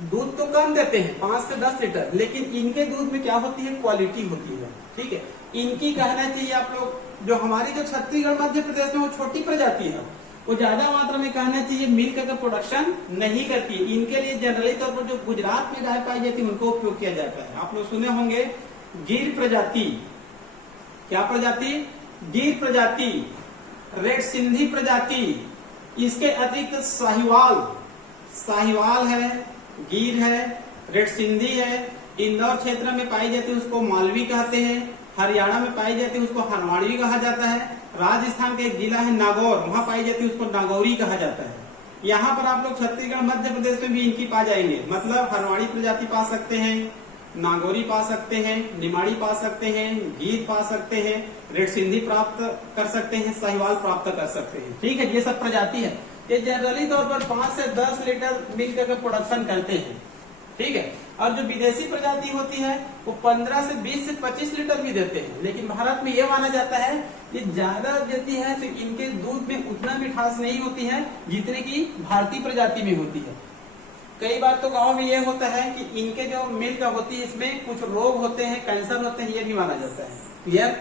दूध तो कम देते हैं, 5 से 10 लीटर, लेकिन इनके दूध में क्या होती है, क्वालिटी होती है। ठीक है, इनकी कहना चाहिए आप लोग, जो हमारी जो छत्तीसगढ़ मध्य प्रदेश में वो छोटी प्रजाति है, वो ज्यादा मात्रा में कहना चाहिए मिल्क का प्रोडक्शन नहीं करती है। इनके लिए जनरली तौर पर जो गुजरात में गाय पाई जाती है उनको उपयोग किया जाता है। आप लोग सुने होंगे गिर प्रजाति, क्या प्रजाति, गिर प्रजाति, रेड सिंधी प्रजाति, इसके अतिरिक्त साहिवाल, साहिवाल है, गिर है, रेड सिंधी है, इंदौर क्षेत्र में पाई जाती है उसको मालवी कहते हैं, हरियाणा में पाई जाती है उसको हरवाणवी कहा जाता है, राजस्थान का एक जिला है नागौर, वहां पाई जाती है उसको नागौरी कहा जाता है। यहाँ पर आप लोग छत्तीसगढ़ मध्य प्रदेश में भी इनकी पा जाएंगे, मतलब हरवाणी प्रजाति पा सकते हैं, नागौरी पा सकते हैं, निमाड़ी पा सकते हैं, गीर पा सकते हैं, रेड सिंधी प्राप्त कर सकते हैं, साहिवाल प्राप्त कर सकते हैं। ठीक है, ये सब प्रजाति है। ये जनरली तौर पर 5 से 10 लीटर मिल्क का प्रोडक्शन करते हैं। ठीक है, और जो विदेशी प्रजाति होती है वो 15 से 20 से 25 लीटर भी देते हैं, लेकिन भारत में ये माना जाता है ये ज्यादा देती है तो इनके दूध में उतना मिठास नहीं होती है जितने की भारतीय प्रजाति में होती है। कई बार तो गांव में ये होता है कि इनके जो मिल्क होती है इसमें कुछ रोग होते हैं, कैंसर होते हैं, ये भी माना जाता है। क्लियर।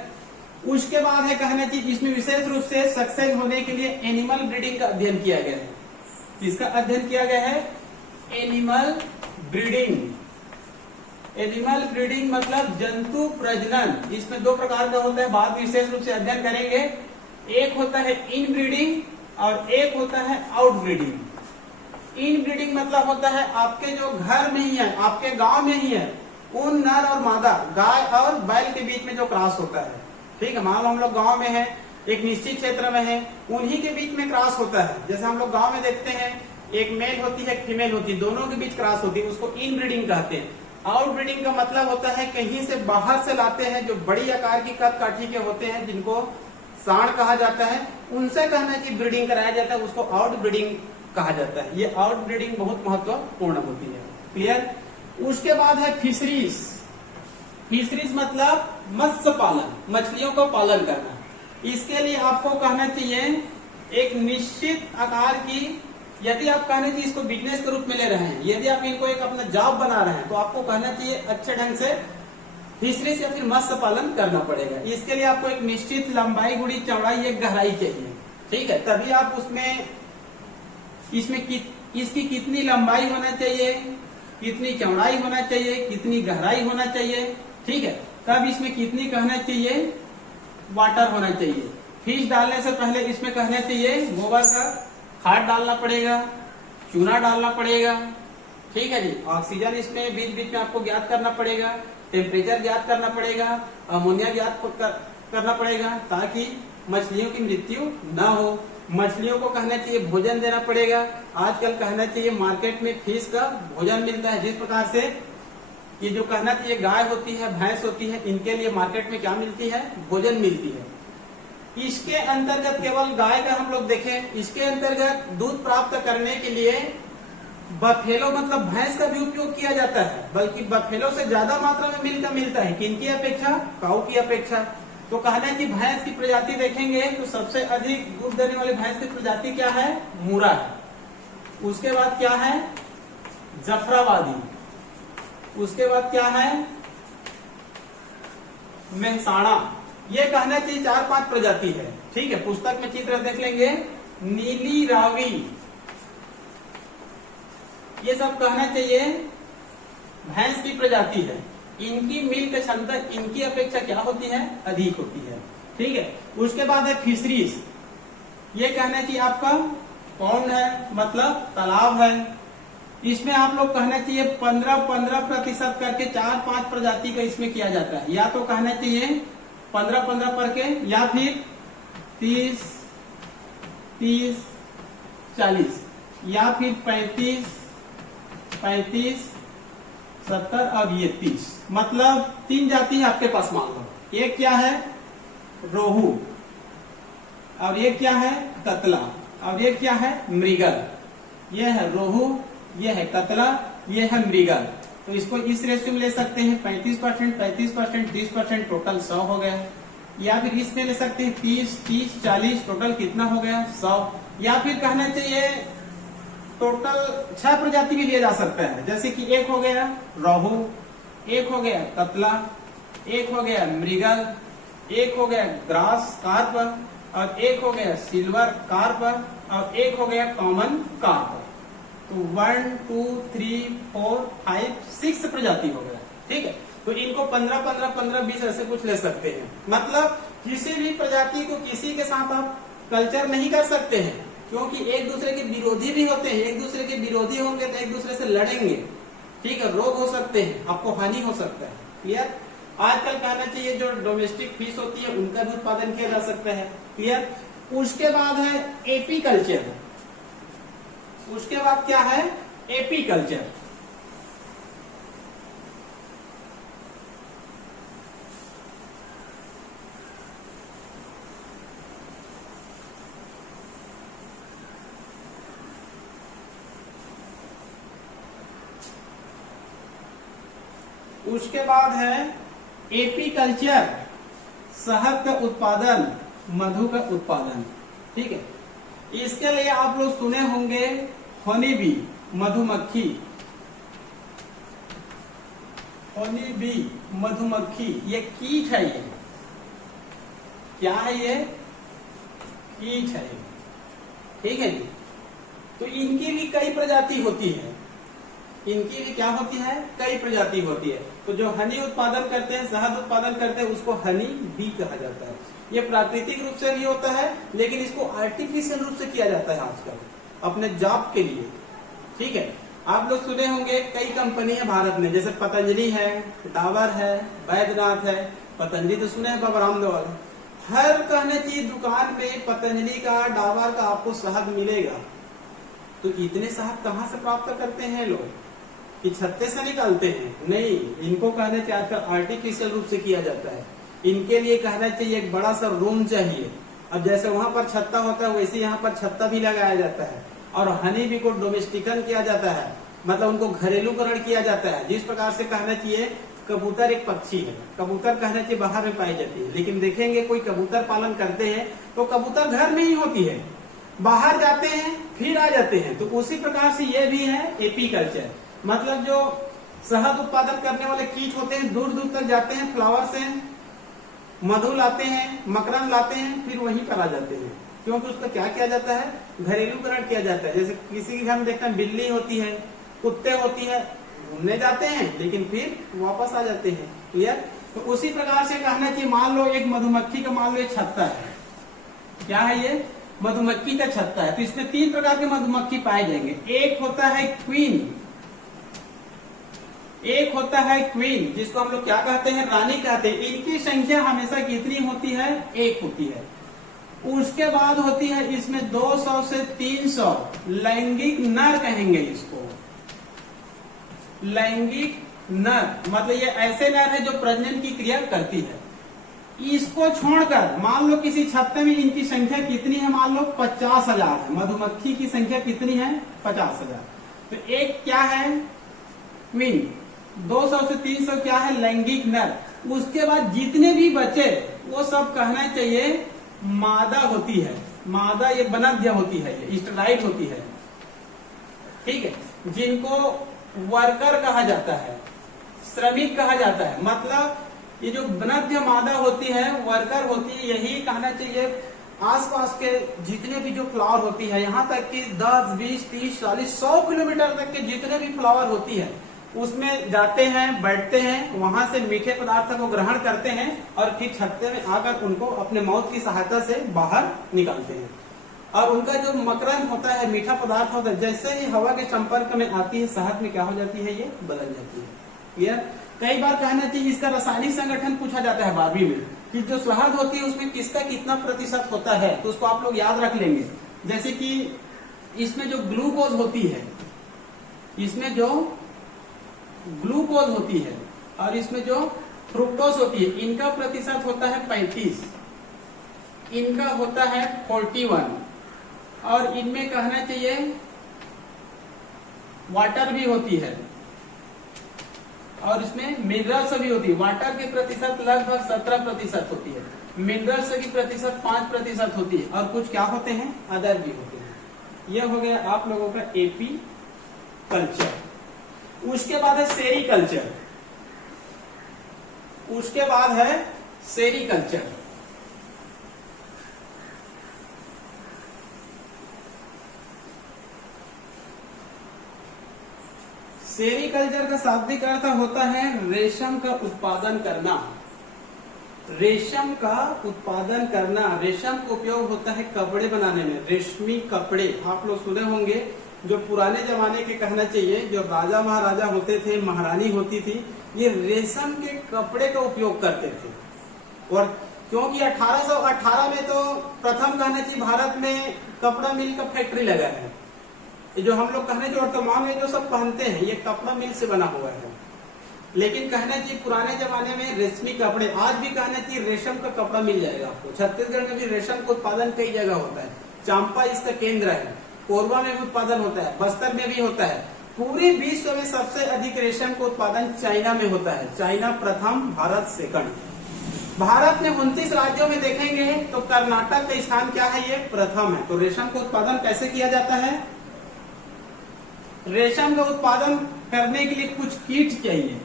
उसके बाद है कहना चाहिए इसमें विशेष रूप से सक्सेस होने के लिए एनिमल ब्रीडिंग का अध्ययन किया गया है। इसका अध्ययन किया गया है एनिमल ब्रीडिंग। एनिमल ब्रीडिंग मतलब जंतु प्रजनन। इसमें 2 प्रकार का होता है, बाद विशेष रूप से अध्ययन करेंगे। एक होता है इन ब्रीडिंग और एक होता है आउट ब्रीडिंग। इन ब्रीडिंग मतलब होता है आपके जो घर में ही है, आपके गांव में ही है, उन नर और मादा गाय और बैल के बीच में जो क्रॉस होता है। ठीक है, मान लो हम लोग गांव में है, एक निश्चित क्षेत्र में है, उन्हीं के बीच में क्रॉस होता है। जैसे हम लोग गांव में देखते हैं एक मेल होती है, एक फीमेल होती है, दोनों के बीच क्रॉस होती है, उसको इन ब्रीडिंग कहते हैं। आउट ब्रीडिंग का मतलब होता है कहीं से बाहर से लाते हैं जो बड़ी आकार की कद काठी के होते हैं, जिनको सांड कहा जाता है, उनसे कहना कि ब्रीडिंग कराया जाता है, उसको आउट ब्रीडिंग कहा जाता है। ये आउट ब्रीडिंग बहुत महत्वपूर्ण होती है। क्लियर। उसके बाद है फिशरीज। फिशरीज मतलब मत्स्य पालन, मछलियों का पालन करना। इसके लिए आपको कहना चाहिए एक निश्चित आकार की, यदि आप कहना चाहिए इसको बिजनेस के रूप में ले रहे हैं, यदि आप इनको एक अपना जॉब बना रहे हैं, तो आपको कहना चाहिए अच्छे ढंग से फिशरीज या फिर मत्स्य पालन करना पड़ेगा। इसके लिए आपको एक निश्चित लंबाई, गुड़ी, चौड़ाई, एक गहराई चाहिए। ठीक है, तभी आप उसमें इसकी कितनी लंबाई होना चाहिए, कितनी चौड़ाई होना चाहिए, कितनी गहराई होना चाहिए। ठीक है, तब इसमें कितनी कहना चाहिए वाटर होना चाहिए। फिश डालने से पहले इसमें कहना चाहिए गोबर का खाद डालना पड़ेगा, चूना डालना पड़ेगा, ठीक है जी। ऑक्सीजन इसमें बीच बीच में आपको ज्ञात करना पड़ेगा, टेम्परेचर ज्ञात करना पड़ेगा, अमोनिया ज्ञात करना पड़ेगा ताकि मछलियों की मृत्यु ना हो। मछलियों को कहना चाहिए भोजन देना पड़ेगा। आजकल कहना चाहिए मार्केट में फिश का भोजन मिलता है, जिस प्रकार से ये जो कहना चाहिए गाय होती है, भैंस होती है, इनके लिए मार्केट में क्या मिलती है, भोजन मिलती है। इसके अंतर्गत केवल गाय का हम लोग देखें, इसके अंतर्गत दूध प्राप्त करने के लिए बफेलो मतलब भैंस का भी उपयोग किया जाता है, बल्कि बफेलो से ज्यादा मात्रा में मिल्क मिलता है। किनकी अपेक्षा, काऊ की अपेक्षा। तो कहना है कि भैंस की प्रजाति देखेंगे तो सबसे अधिक दूध देने वाली भैंस की प्रजाति क्या है, मुरा है। उसके बाद क्या है, जफराबादी। उसके बाद क्या है, मेहसाणा। ये कहना चाहिए 4-5 प्रजाति है, ठीक है। पुस्तक में चित्र देख लेंगे, नीली रावी, ये सब कहना चाहिए भैंस की प्रजाति है। इनकी मिल्क क्षमता इनकी अपेक्षा क्या होती है, अधिक होती है, ठीक है। उसके बाद है फिशरीज। ये कहना चाहिए आपका पौंड है, मतलब तालाब है। इसमें आप लोग कहना चाहिए 15% करके 4-5 प्रजाति का इसमें किया जाता है। या तो कहना चाहिए 15 करके, या फिर 30, 40, या फिर 35, 70 और ये 30, मतलब 3 जाति है आपके पास मान लो। एक क्या है, रोहू, और ये क्या है, कतला, और ये क्या है, मृगल। ये है रोहू, ये है कतला, ये है मृगल। तो इसको इस रेशियो में ले सकते हैं 35%, 35%, 30%, टोटल 100 हो गया। या फिर इसमें ले सकते हैं 30, 40, टोटल कितना हो गया, 100। या फिर कहना चाहिए टोटल 6 प्रजाति भी लिया जा सकता है, जैसे कि एक हो गया रोहू, एक हो गया कतला, एक हो गया मृगल, एक हो गया ग्रास कार्प, और एक हो गया सिल्वर कार्प, और एक हो गया कॉमन कार्प। तो 1, 2, 3, 4, 5, 6 प्रजाति हो गया, ठीक है। तो इनको 15, 20 ऐसे कुछ ले सकते हैं। मतलब किसी भी प्रजाति को किसी के साथ आप कल्चर नहीं कर सकते हैं, क्योंकि एक दूसरे के विरोधी भी होते हैं। एक दूसरे के विरोधी होंगे तो एक दूसरे से लड़ेंगे, ठीक है। रोग हो सकते हैं, आपको हानि हो सकता है, क्लियर। आजकल कहना चाहिए जो डोमेस्टिक फिश होती है उनका भी उत्पादन किया जा सकता है, क्लियर। उसके बाद है एपी कल्चर। उसके बाद क्या है, एपी कल्चर। उसके बाद है एपी कल्चर, शहद का उत्पादन, मधु का उत्पादन, ठीक है। इसके लिए आप लोग सुने होंगे हनी बी, मधुमक्खी। हनी बी, मधुमक्खी, ये कीट है। ये क्या है, ये कीट है, ठीक है जी। तो इनकी भी कई प्रजाति होती है, इनकी भी क्या होती है, कई प्रजाति होती है। तो जो हनी उत्पादन करते हैं, शहद उत्पादन करते हैं, उसको हनी बी कहा जाता है। ये प्राकृतिक रूप से नहीं होता है, लेकिन इसको आर्टिफिशियल रूप से किया जाता है आजकल अपने जॉब के लिए, ठीक है। आप लोग सुने होंगे कई कंपनी है भारत में, जैसे पतंजलि है, डाबर है, बैद्यनाथ है। पतंजलि तो सुने हैं बाबा रामदेव वाला। हर कहने चाहिए दुकान में पतंजलि का, डाबर का आपको शहद मिलेगा। तो इतने शहद कहाँ से प्राप्त करते हैं लोग, कि छत्ते से निकालते हैं? नहीं, इनको कहना चाहिए आजकल आर्टिफिशियल रूप से किया जाता है। इनके लिए कहना चाहिए एक बड़ा सा रूम चाहिए। अब जैसे वहां पर छत्ता होता है, वैसे यहाँ पर छत्ता भी लगाया जाता है। और हनी बी को डोमेस्टिकन किया जाता है, मतलब उनको घरेलूकरण किया जाता है। जिस प्रकार से कहना चाहिए कबूतर एक पक्षी है, कबूतर कहना चाहिए बाहर में पाई जाती है, लेकिन देखेंगे कोई कबूतर पालन करते हैं तो कबूतर घर में ही होती है, बाहर जाते हैं फिर आ जाते हैं। तो उसी प्रकार से ये भी है एपी कल्चर, मतलब जो शहद उत्पादन करने वाले कीट होते हैं दूर दूर तक जाते हैं, फ्लावर से मधु लाते हैं, मकरंद लाते हैं, फिर वहीं पर आ जाते हैं। क्योंकि उसका क्या किया जाता है, घरेलूकरण किया जाता है। जैसे किसी के घर में देखते हैं बिल्ली होती है, कुत्ते होती है, घूमने जाते हैं लेकिन फिर वापस आ जाते हैं, क्लियर। तो उसी प्रकार से कहना चाहिए, मान लो एक मधुमक्खी का मान लो एक छत्ता है, क्या है ये मधुमक्खी का छत्ता है। तो इसमें 3 प्रकार के मधुमक्खी पाए जाएंगे। एक होता है क्वीन, एक होता है क्वीन जिसको हम लोग क्या कहते हैं, रानी कहते हैं। इनकी संख्या हमेशा कितनी होती है, 1 होती है। उसके बाद होती है इसमें 200 से 300 लैंगिक नर कहेंगे इसको, लैंगिक नर। मतलब ये ऐसे नर है जो प्रजनन की क्रिया करती है। इसको छोड़कर मान लो किसी छत्ते में इनकी संख्या कितनी है, मान लो 50,000 है। मधुमक्खी की संख्या कितनी है, 50,000। तो एक क्या है क्वीन, 200 से 300 क्या है, लैंगिक नर। उसके बाद जितने भी बचे वो सब कहना चाहिए मादा होती है। मादा ये वनध्य होती है, ये स्टेरॉइड होती है, ठीक है। जिनको वर्कर कहा जाता है, श्रमिक कहा जाता है। मतलब ये जो वनध्य मादा होती है, वर्कर होती है, यही कहना चाहिए आसपास के जितने भी जो फ्लावर होती है, यहाँ तक कि 10, 20, 30, 40, 100 किलोमीटर तक के जितने भी फ्लावर होती है उसमें जाते हैं, बैठते हैं, वहां से मीठे पदार्थ को ग्रहण करते हैं और फिर छत्ते में आकर उनको अपने मौत की सहायता से बाहर निकालते हैं। और उनका जो मकरंद होता है, मीठा पदार्थ होता है, जैसे ही हवा के संपर्क में आती है शहद में क्या हो जाती है, ये बदल जाती है। क्लियर। कई बार कहना चाहिए इसका रासायनिक संगठन पूछा जाता है 12वीं में कि जो शहद होती है उसमें किसका कितना प्रतिशत होता है, तो उसको आप लोग याद रख लेंगे। जैसे कि इसमें जो ग्लूकोज होती है, इसमें जो ग्लूकोज होती है और इसमें जो फ्रुक्टोज होती है, इनका प्रतिशत होता है 35, इनका होता है 41, और इनमें कहना चाहिए वाटर भी होती है और इसमें मिनरल्स भी होती है। वाटर की प्रतिशत लगभग 17% होती है, मिनरल्स की प्रतिशत 5% होती है, और कुछ क्या होते हैं, अदर भी होते हैं। यह हो गया आप लोगों का एपी कल्चर। उसके बाद है सेरीकल्चर, उसके बाद है सेरीकल्चर। सेरीकल्चर का शाब्दिक अर्थ होता है रेशम का उत्पादन करना। रेशम का उत्पादन करना, रेशम का उपयोग होता है कपड़े बनाने में, रेशमी कपड़े। आप लोग सुने होंगे जो पुराने जमाने के कहना चाहिए जो राजा महाराजा होते थे, महारानी होती थी, ये रेशम के कपड़े का उपयोग करते थे। और क्योंकि 1818 में तो प्रथम कहना चाहिए भारत में कपड़ा मिल का फैक्ट्री लगा है। ये जो हम लोग कहने जो वर्तमान में जो सब पहनते हैं ये कपड़ा मिल से बना हुआ है। लेकिन कहना चाहिए पुराने जमाने में रेशमी कपड़े, आज भी कहना चाहिए रेशम का कपड़ा मिल जाएगा आपको। छत्तीसगढ़ में भी रेशम का उत्पादन कई जगह होता है, चांपा इसका केंद्र है, कोरबा में भी उत्पादन होता है, बस्तर में भी होता है। पूरे विश्व में सबसे अधिक रेशम का उत्पादन चाइना में होता है। चाइना प्रथम, भारत सेकंड। भारत में 29 राज्यों में देखेंगे तो कर्नाटक का स्थान क्या है, ये प्रथम है। तो रेशम का उत्पादन कैसे किया जाता है, रेशम का उत्पादन करने के लिए कुछ कीट चाहिए।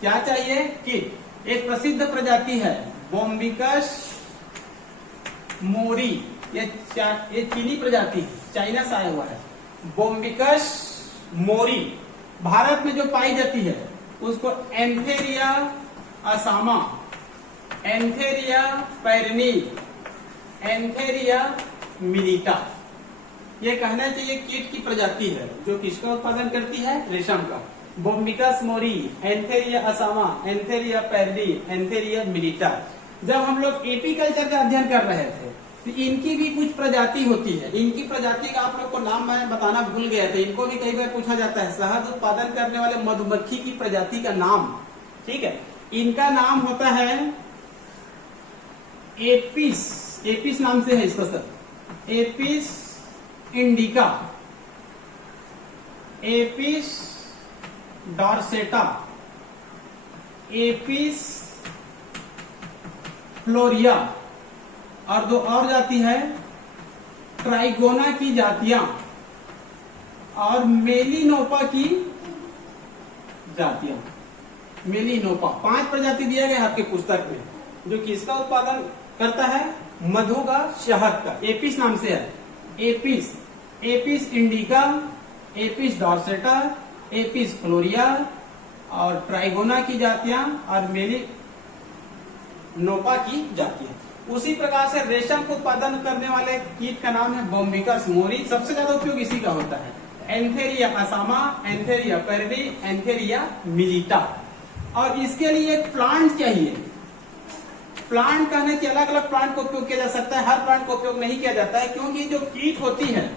क्या चाहिए, कीट। एक प्रसिद्ध प्रजाति है बोम्बिकस मोरी, ये चीनी प्रजाति है, चाइना से आया हुआ है। बोम्बिकस मोरी भारत में जो पाई जाती है उसको एंथेरिया असामा, एंथेरिया पैरनी, एंथेरिया मिलिटा, ये कहना चाहिए कीट की प्रजाति है जो किसका उत्पादन करती है, रेशम का। बोम्बिकस मोरी, एंथेरिया असामा, एंथेरिया पैरनी, एंथेरिया मिलिटा। जब हम लोग एपीकल्चर का अध्ययन कर रहे थे तो इनकी भी कुछ प्रजाति होती है। इनकी प्रजाति का आप लोग को नाम मैं बताना भूल गया था, इनको भी कई बार पूछा जाता है। शहद उत्पादन करने वाले मधुमक्खी की प्रजाति का नाम, ठीक है, इनका नाम होता है एपिस, एपिस नाम से है इसका sir, Apis indica, Apis dorsata, Apis florea, और दो और जाति है ट्राइगोना की जातियां और मेलिनोपा की जातियां। मेलिनोपा 5 प्रजाति दिया गया आपके पुस्तक में, जो किसका उत्पादन करता है, मधु का, शहद का। एपिस नाम से है, Apis, Apis indica, Apis dorsata, Apis florea और ट्राइगोना की जातियां और मेलिनोपा की जातियां। उसी प्रकार से रेशम को उत्पादन करने वाले कीट का नाम है बोम्बिकस मोरी। सबसे ज्यादा उपयोग इसी का होता है। एंथेरिया असामा, एंथेरिया पेर्डी, एंथेरिया मिलिटा। और इसके लिए एक प्लांट चाहिए। प्लांट कहने की अलग अलग प्लांट को उपयोग किया जा सकता है, हर प्लांट को उपयोग नहीं किया जाता है, क्योंकि जो कीट होती है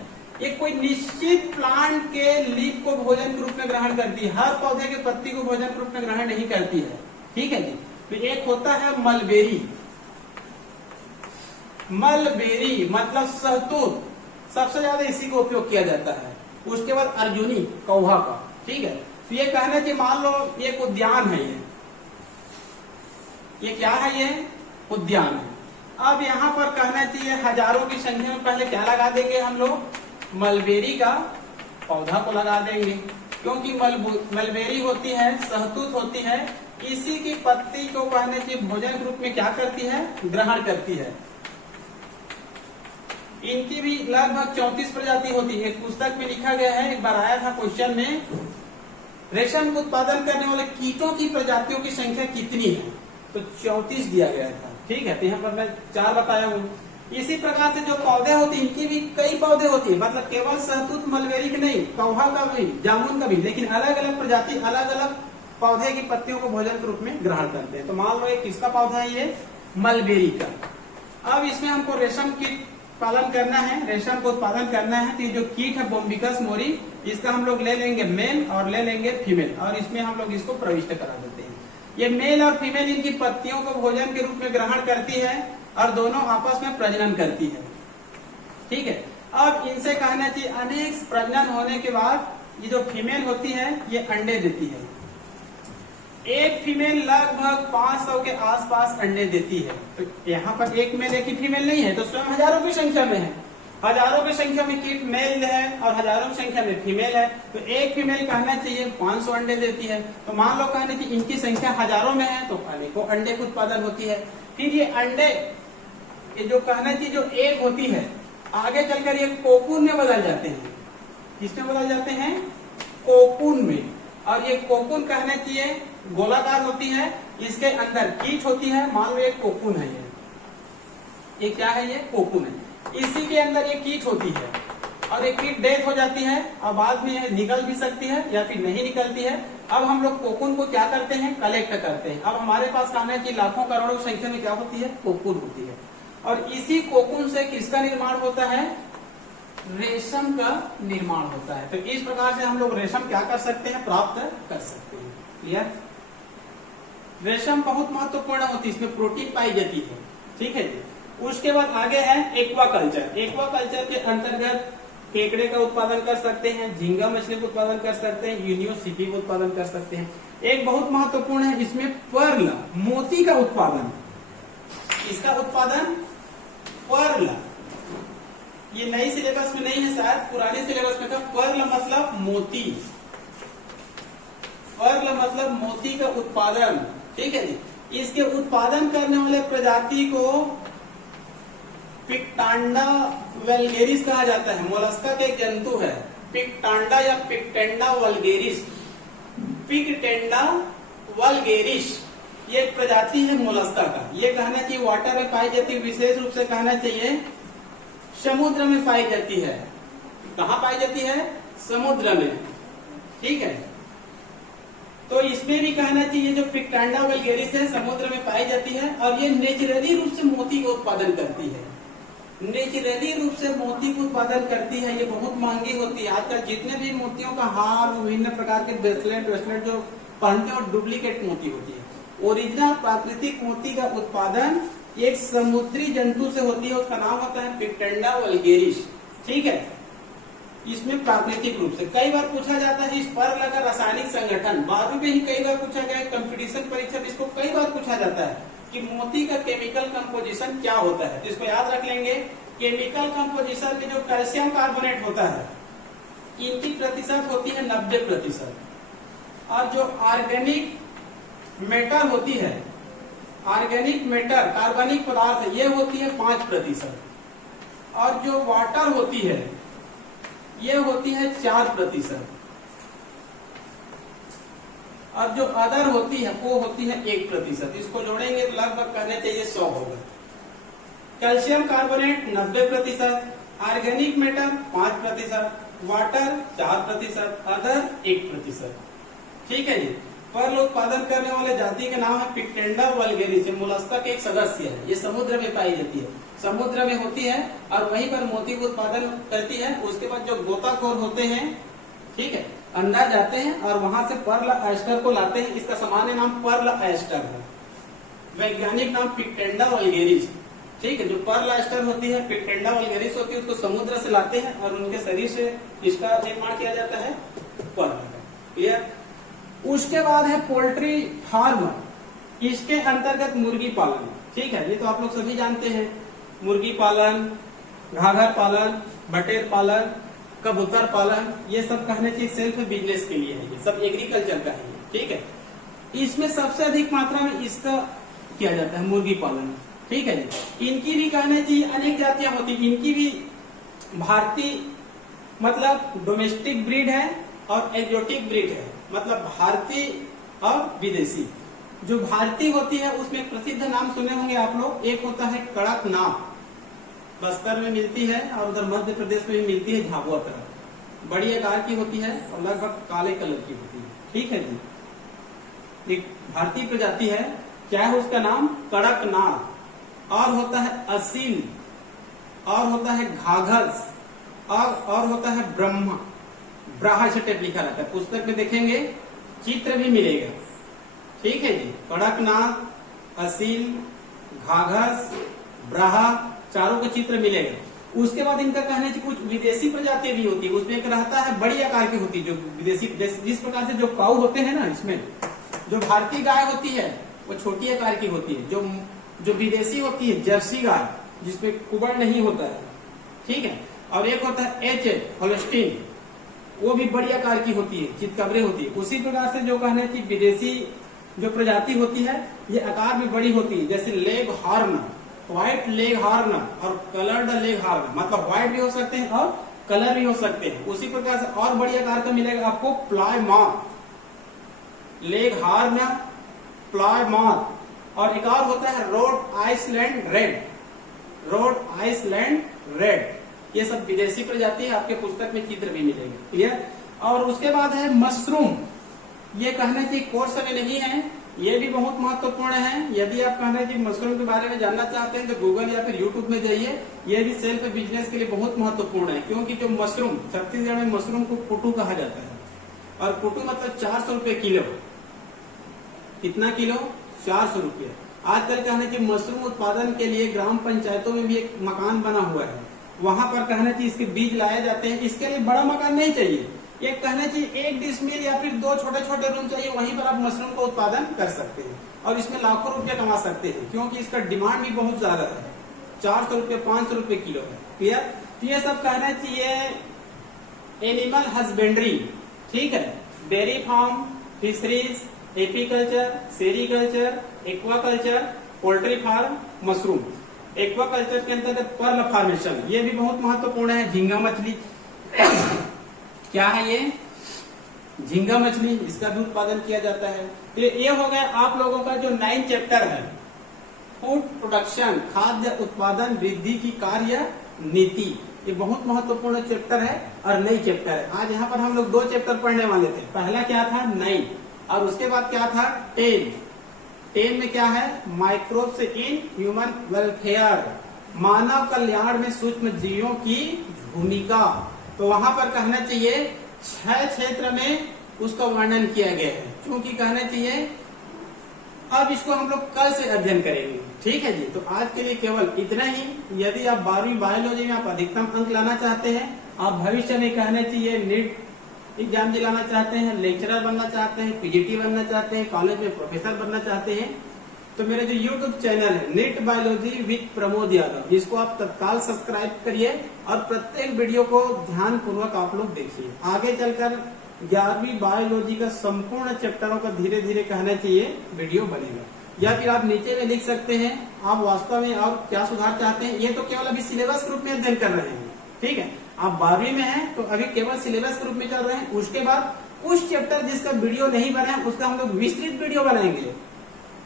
ये कोई निश्चित प्लांट के लीफ को भोजन के रूप में ग्रहण करती है, हर पौधे के पत्ती को भोजन के रूप में ग्रहण नहीं करती है। ठीक है जी। तो एक होता है मलबेरी। मलबेरी मतलब सहतूत, सबसे ज्यादा इसी को उपयोग किया जाता है। उसके बाद अर्जुनी, कौवा का। ठीक है। तो ये कहना चाहिए, मान लो एक उद्यान है, ये क्या है, ये उद्यान है। अब यहाँ पर कहना चाहिए हजारों की संख्या में पहले क्या लगा देंगे हम लोग, मलबेरी का पौधा को लगा देंगे, क्योंकि मलबेरी होती है, सहतूत होती है, इसी की पत्ती को कहने चाहिए भोजन के रूप में क्या करती है, ग्रहण करती है। इनकी भी लगभग 34 प्रजाति होती है। एक पुस्तक में लिखा गया है, एक बार आया था क्वेश्चन में, रेशम उत्पादन करने वाले कीटों की प्रजातियों की संख्या कितनी है, तो 34 दिया गया था। ठीक है। तो यहाँ पर मैं 4 बताया हूँ। इसी प्रकार से जो पौधे होते हैं, इनकी भी कई पौधे होती है, मतलब केवल सहतूत मलबेरी के नहीं, कौवा का भी, जामुन का भी, लेकिन अलग अलग प्रजाति अलग अलग पौधे की पत्तियों को भोजन के रूप में ग्रहण करते हैं। तो मान लो ये किसका पौधा है, ये मलबेरी का। अब इसमें हमको रेशम कीट पालन करना है, रेशम को उत्पादन करना है। तो ये जो कीट है बोम्बिकस मोरी, इसका हम लोग ले लेंगे मेल और ले लेंगे फीमेल, और इसमें हम लोग इसको प्रविष्ट करा देते हैं। ये मेल और फीमेल इनकी पत्तियों को भोजन के रूप में ग्रहण करती है और दोनों आपस में प्रजनन करती है। ठीक है। अब इनसे कहना चाहिए अनेक प्रजनन होने के बाद ये जो फीमेल होती है ये अंडे देती है। एक फीमेल लगभग 500 के आसपास अंडे देती है। तो यहाँ पर एक मेल एक ही फीमेल नहीं है, तो स्वयं हजारों की संख्या में है। हजारों की संख्या में कीट मेल है और हजारों की संख्या में फीमेल है। तो एक फीमेल कहना चाहिए 500 अंडे देती है। तो मान लो कहना चाहिए इनकी संख्या हजारों में है, तो अनेकों अंडे की उत्पादन होती है। फिर ये अंडे, ये जो कहना चाहिए जो एक होती है, आगे चलकर ये कोकून में बदल जाते हैं। किसमें बदल जाते हैं, कोकून में। और ये कोकून कहना चाहिए गोलाकार होती है, इसके अंदर कीट होती है। मान लो ये कोकून है, ये क्या है, ये कोकून है। इसी के अंदर ये कीट होती है और ये कीट डेथ हो जाती है और बाद में निकल भी सकती है या फिर नहीं निकलती है। अब हम लोग कोकून को क्या करते हैं, कलेक्ट करते हैं। अब हमारे पास कहना है कि लाखों करोड़ों की संख्या में क्या होती है, कोकून होती है। और इसी कोकून से किसका निर्माण होता है, रेशम का निर्माण होता है। तो इस प्रकार से हम लोग रेशम क्या कर सकते हैं, प्राप्त कर सकते हैं। क्लियर। रेशम बहुत महत्वपूर्ण होती है, इसमें प्रोटीन पाई जाती है। ठीक है जी। उसके बाद आगे है एक्वाकल्चर। एक्वाकल्चर के अंतर्गत केकड़े का उत्पादन कर सकते हैं, झींगा मछली का उत्पादन कर सकते हैं, यूनियोसिटी का उत्पादन कर सकते हैं। एक बहुत महत्वपूर्ण है इसमें पर्ल, मोती का उत्पादन। इसका उत्पादन पर्ल, ये नई सिलेबस में नहीं है, शायद पुराने सिलेबस में था। पर्ल मतलब मोती, पर्ल मतलब मोती का उत्पादन। ठीक है जी। इसके उत्पादन करने वाले प्रजाति को पिक्टांडा वल्गेरिस कहा जाता है। मोलस्का का एक जंतु है, पिक्टांडा या पिक्टेंडा वल्गेरिस। पिक्टेंडा वल्गेरिस ये एक प्रजाति है मोलस्का का। ये कहना चाहिए वाटर में पाई जाती है, विशेष रूप से कहना चाहिए समुद्र में पाई जाती है। कहाँ पाई जाती है, समुद्र में। ठीक है। तो इसमें भी कहना चाहिए जो पिक्टांडा वल्गेरिस है समुद्र में पाई जाती है और ये नेचुरली रूप से मोती का उत्पादन करती है। नेचुरली रूप से मोती का उत्पादन करती है। ये बहुत महंगी होती है। आजकल जितने भी मोतियों का हार, विभिन्न प्रकार के ब्रेसलेट जो पहनते हैं और डुप्लीकेट मोती होती है। ओरिजिनल प्राकृतिक मोती का उत्पादन एक समुद्री जंतु से होती है, उसका नाम होता है पिक्टेंडा वल्गेरिस। ठीक है। इसमें प्राकृतिक रूप से कई बार पूछा जाता है इस पर्ल का रासायनिक संगठन, 12वीं में ही कई बार पूछा गया, कंपटीशन परीक्षा में इसको कई बार पूछा जाता है कि मोती का केमिकल कंपोजिशन क्या होता है। तो इसको याद रख लेंगे। केमिकल कंपोजिशन में जो कैल्शियम कार्बोनेट होता है इनकी प्रतिशत होती है 90%, और जो ऑर्गेनिक मेटर होती है, ऑर्गेनिक मेटर कार्बनिक पदार्थ है, ये होती है 5%, और जो वाटर होती है ये होती है 4%, और जो अदर होती है वो होती है 1%। इसको जोड़ेंगे तो लगभग कहने चाहिए 100 होगा। Calcium carbonate 90%, organic matter 5%, water 4%, other 1%। ठीक है जी। पर्ल उत्पादन करने वाले जाति के नाम है पिक्टेंडा वल्गेरिस, मोलस्का के एक सदस्य है। ये समुद्र में पाई जाती है, समुद्र में होती है और वहीं पर मोती का उत्पादन करती है। उसके बाद जो गोताखोर होते हैं, ठीक है, अंदर जाते हैं और वहां से पर्ल एस्टर को लाते हैं। इसका सामान्य नाम पर्ल एस्टर है, वैज्ञानिक नाम पिक्टेंडा वल्गेरिस। ठीक है, जो पर्ल एस्टर होती है, पिक्टेंडा वल्गेरिस होती है, उसको समुद्र से लाते हैं और उनके शरीर से इसका निर्माण किया जाता है, पर्ल। क्लियर। उसके बाद है पोल्ट्री फार्म, इसके अंतर्गत मुर्गी पालन। ठीक है, ये तो आप लोग सभी जानते हैं, मुर्गी पालन, घाघर पालन, बटेर पालन, कबूतर पालन, ये सब कहने चाहिए सेल्फ बिजनेस के लिए है, ये सब एग्रीकल्चर का है। ठीक है, इसमें सबसे अधिक मात्रा में इसका किया जाता है मुर्गी पालन। ठीक है जी। इनकी भी कहने चाहिए अनेक जातियां होती, इनकी भी भारतीय मतलब डोमेस्टिक ब्रीड है और एक्जोटिक ब्रीड है, मतलब भारतीय और विदेशी। जो भारतीय होती है उसमें प्रसिद्ध नाम सुने होंगे आप लोग, एक होता है कड़कनाथ, बस्तर में मिलती है और उधर मध्य प्रदेश में भी मिलती है, झाबुआ तरफ। बड़ी आकार की होती है और लगभग काले कलर की होती है। ठीक है जी। एक भारतीय प्रजाति है, क्या है उसका नाम, कड़कनाथ। और होता है असील, और होता है घाघस, और होता है ब्रह्मा। ब्राहा से टेप लिखा रहता है, पुस्तक में देखेंगे चित्र भी मिलेगा। ठीक है जी। कड़कनाथ, असील, घाघस, ब्राहा, चारों का चित्र मिलेगा। उसके बाद इनका कहने की कुछ विदेशी प्रजातियां भी होती है, उसमें एक रहता है बड़ी आकार की होती है, जो विदेशी, जिस प्रकार से जो काऊ होते हैं ना, इसमें जो भारतीय गाय होती है वो छोटी आकार की होती है, जो विदेशी होती है जर्सी गाय, जिसमें कुबड़ नहीं होता है। ठीक है। और एक होता है एच होल्स्टीन, वो भी बड़ी आकार की होती है, चितकबरे होती है। उसी प्रकार से जो कहने की विदेशी जो प्रजाति होती है, ये आकार में बड़ी होती है, जैसे leg horn, white leg horn और कलर्ड लेग हॉर्न, मतलब व्हाइट भी हो सकते हैं और कलर भी हो सकते हैं। उसी प्रकार से और बड़ी आकार का मिलेगा आपको प्लायमाउथ, लेग हॉर्न, प्लायमाउथ। और एक और होता है Rhode Island red, Rhode Island red. ये सब विदेशी प्रजाति है, आपके पुस्तक में चित्र भी मिलेगा। क्लियर। और उसके बाद है मशरूम, ये कहने की कोर्स में नहीं है, ये भी बहुत महत्वपूर्ण है। यदि आप कहने की मशरूम के बारे में जानना चाहते हैं तो गूगल या फिर यूट्यूब में जाइए, ये भी सेल्फ बिजनेस के लिए बहुत महत्वपूर्ण है। क्योंकि जो मशरूम, छत्तीसगढ़ में मशरूम को कुटू कहा जाता है, और कुटू मतलब 400 रुपए किलो। कितना किलो? 400 रुपये। आजकल कहने की मशरूम उत्पादन के लिए ग्राम पंचायतों में भी एक मकान बना हुआ है, वहां पर कहना चाहिए इसके बीज लाए जाते हैं। इसके लिए बड़ा मकान नहीं चाहिए, एक कहना चाहिए 1 डिसमिल या फिर 2 छोटे छोटे रूम चाहिए, वहीं पर आप मशरूम का उत्पादन कर सकते हैं और इसमें लाखों रुपए कमा सकते हैं, क्योंकि इसका डिमांड भी बहुत ज्यादा है। 400 रुपये 500 रुपये किलो है। क्लियर। तो ये सब कहना चाहिए एनिमल हस्बेंड्री। ठीक है। Dairy farm, fisheries, apiculture, sericulture, aquaculture, poultry farm, mushroom. Aquaculture के अंतर्गत पर्ल फॉर्मेशन, ये भी बहुत महत्वपूर्ण है। झींगा मछली क्या है? ये झींगा मछली, इसका भी उत्पादन किया जाता है। तो ये हो गया आप लोगों का जो 9 चैप्टर है, फूड प्रोडक्शन, खाद्य उत्पादन वृद्धि की कार्य नीति। ये बहुत महत्वपूर्ण चैप्टर है और नई चैप्टर है। आज यहाँ पर हम लोग 2 चैप्टर पढ़ने वाले थे। पहला क्या था? 9, और उसके बाद क्या था? 10। 10 में क्या है? माइक्रोब्स इन ह्यूमन वेलफेयर, मानव कल्याण में सूक्ष्म जीवों की भूमिका। तो वहां पर कहना चाहिए 6 क्षेत्र में उसका वर्णन किया गया है, क्योंकि कहना चाहिए अब इसको हम लोग कल से अध्ययन करेंगे। ठीक है जी। तो आज के लिए केवल इतना ही। यदि आप 12वीं बायोलॉजी में आप अधिकतम अंक लाना चाहते हैं, आप भविष्य में कहना चाहिए नीट एग्जाम दिलाना चाहते हैं, लेक्चरर बनना चाहते हैं, पीजीटी बनना चाहते हैं, कॉलेज में प्रोफेसर बनना चाहते हैं, तो मेरे जो यूट्यूब चैनल है NEET biology with Pramod Yadav, इसको आप तत्काल सब्सक्राइब करिए और प्रत्येक वीडियो को ध्यान पूर्वक आप लोग देखिए। आगे चलकर 11वीं बायोलॉजी का संपूर्ण चैप्टरों का धीरे धीरे कहना चाहिए वीडियो बनेगा। या फिर आप नीचे में लिख सकते हैं आप वास्तव में आप क्या सुधार चाहते हैं। ये तो केवल अभी सिलेबस के रूप में अध्ययन कर रहे हैं। ठीक है। आप 12वीं में हैं तो अभी केवल सिलेबस के रूप में चल रहे हैं। उसके बाद उस चैप्टर जिसका वीडियो नहीं बना है उसका हम लोग विस्तृत वीडियो बनाएंगे,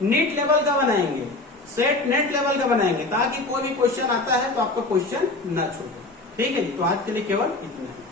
नीट लेवल का बनाएंगे, सेट नेट लेवल का बनाएंगे ताकि कोई भी क्वेश्चन आता है तो आपका क्वेश्चन न छूटे। ठीक है जी, तो आज के लिए केवल इतना ही।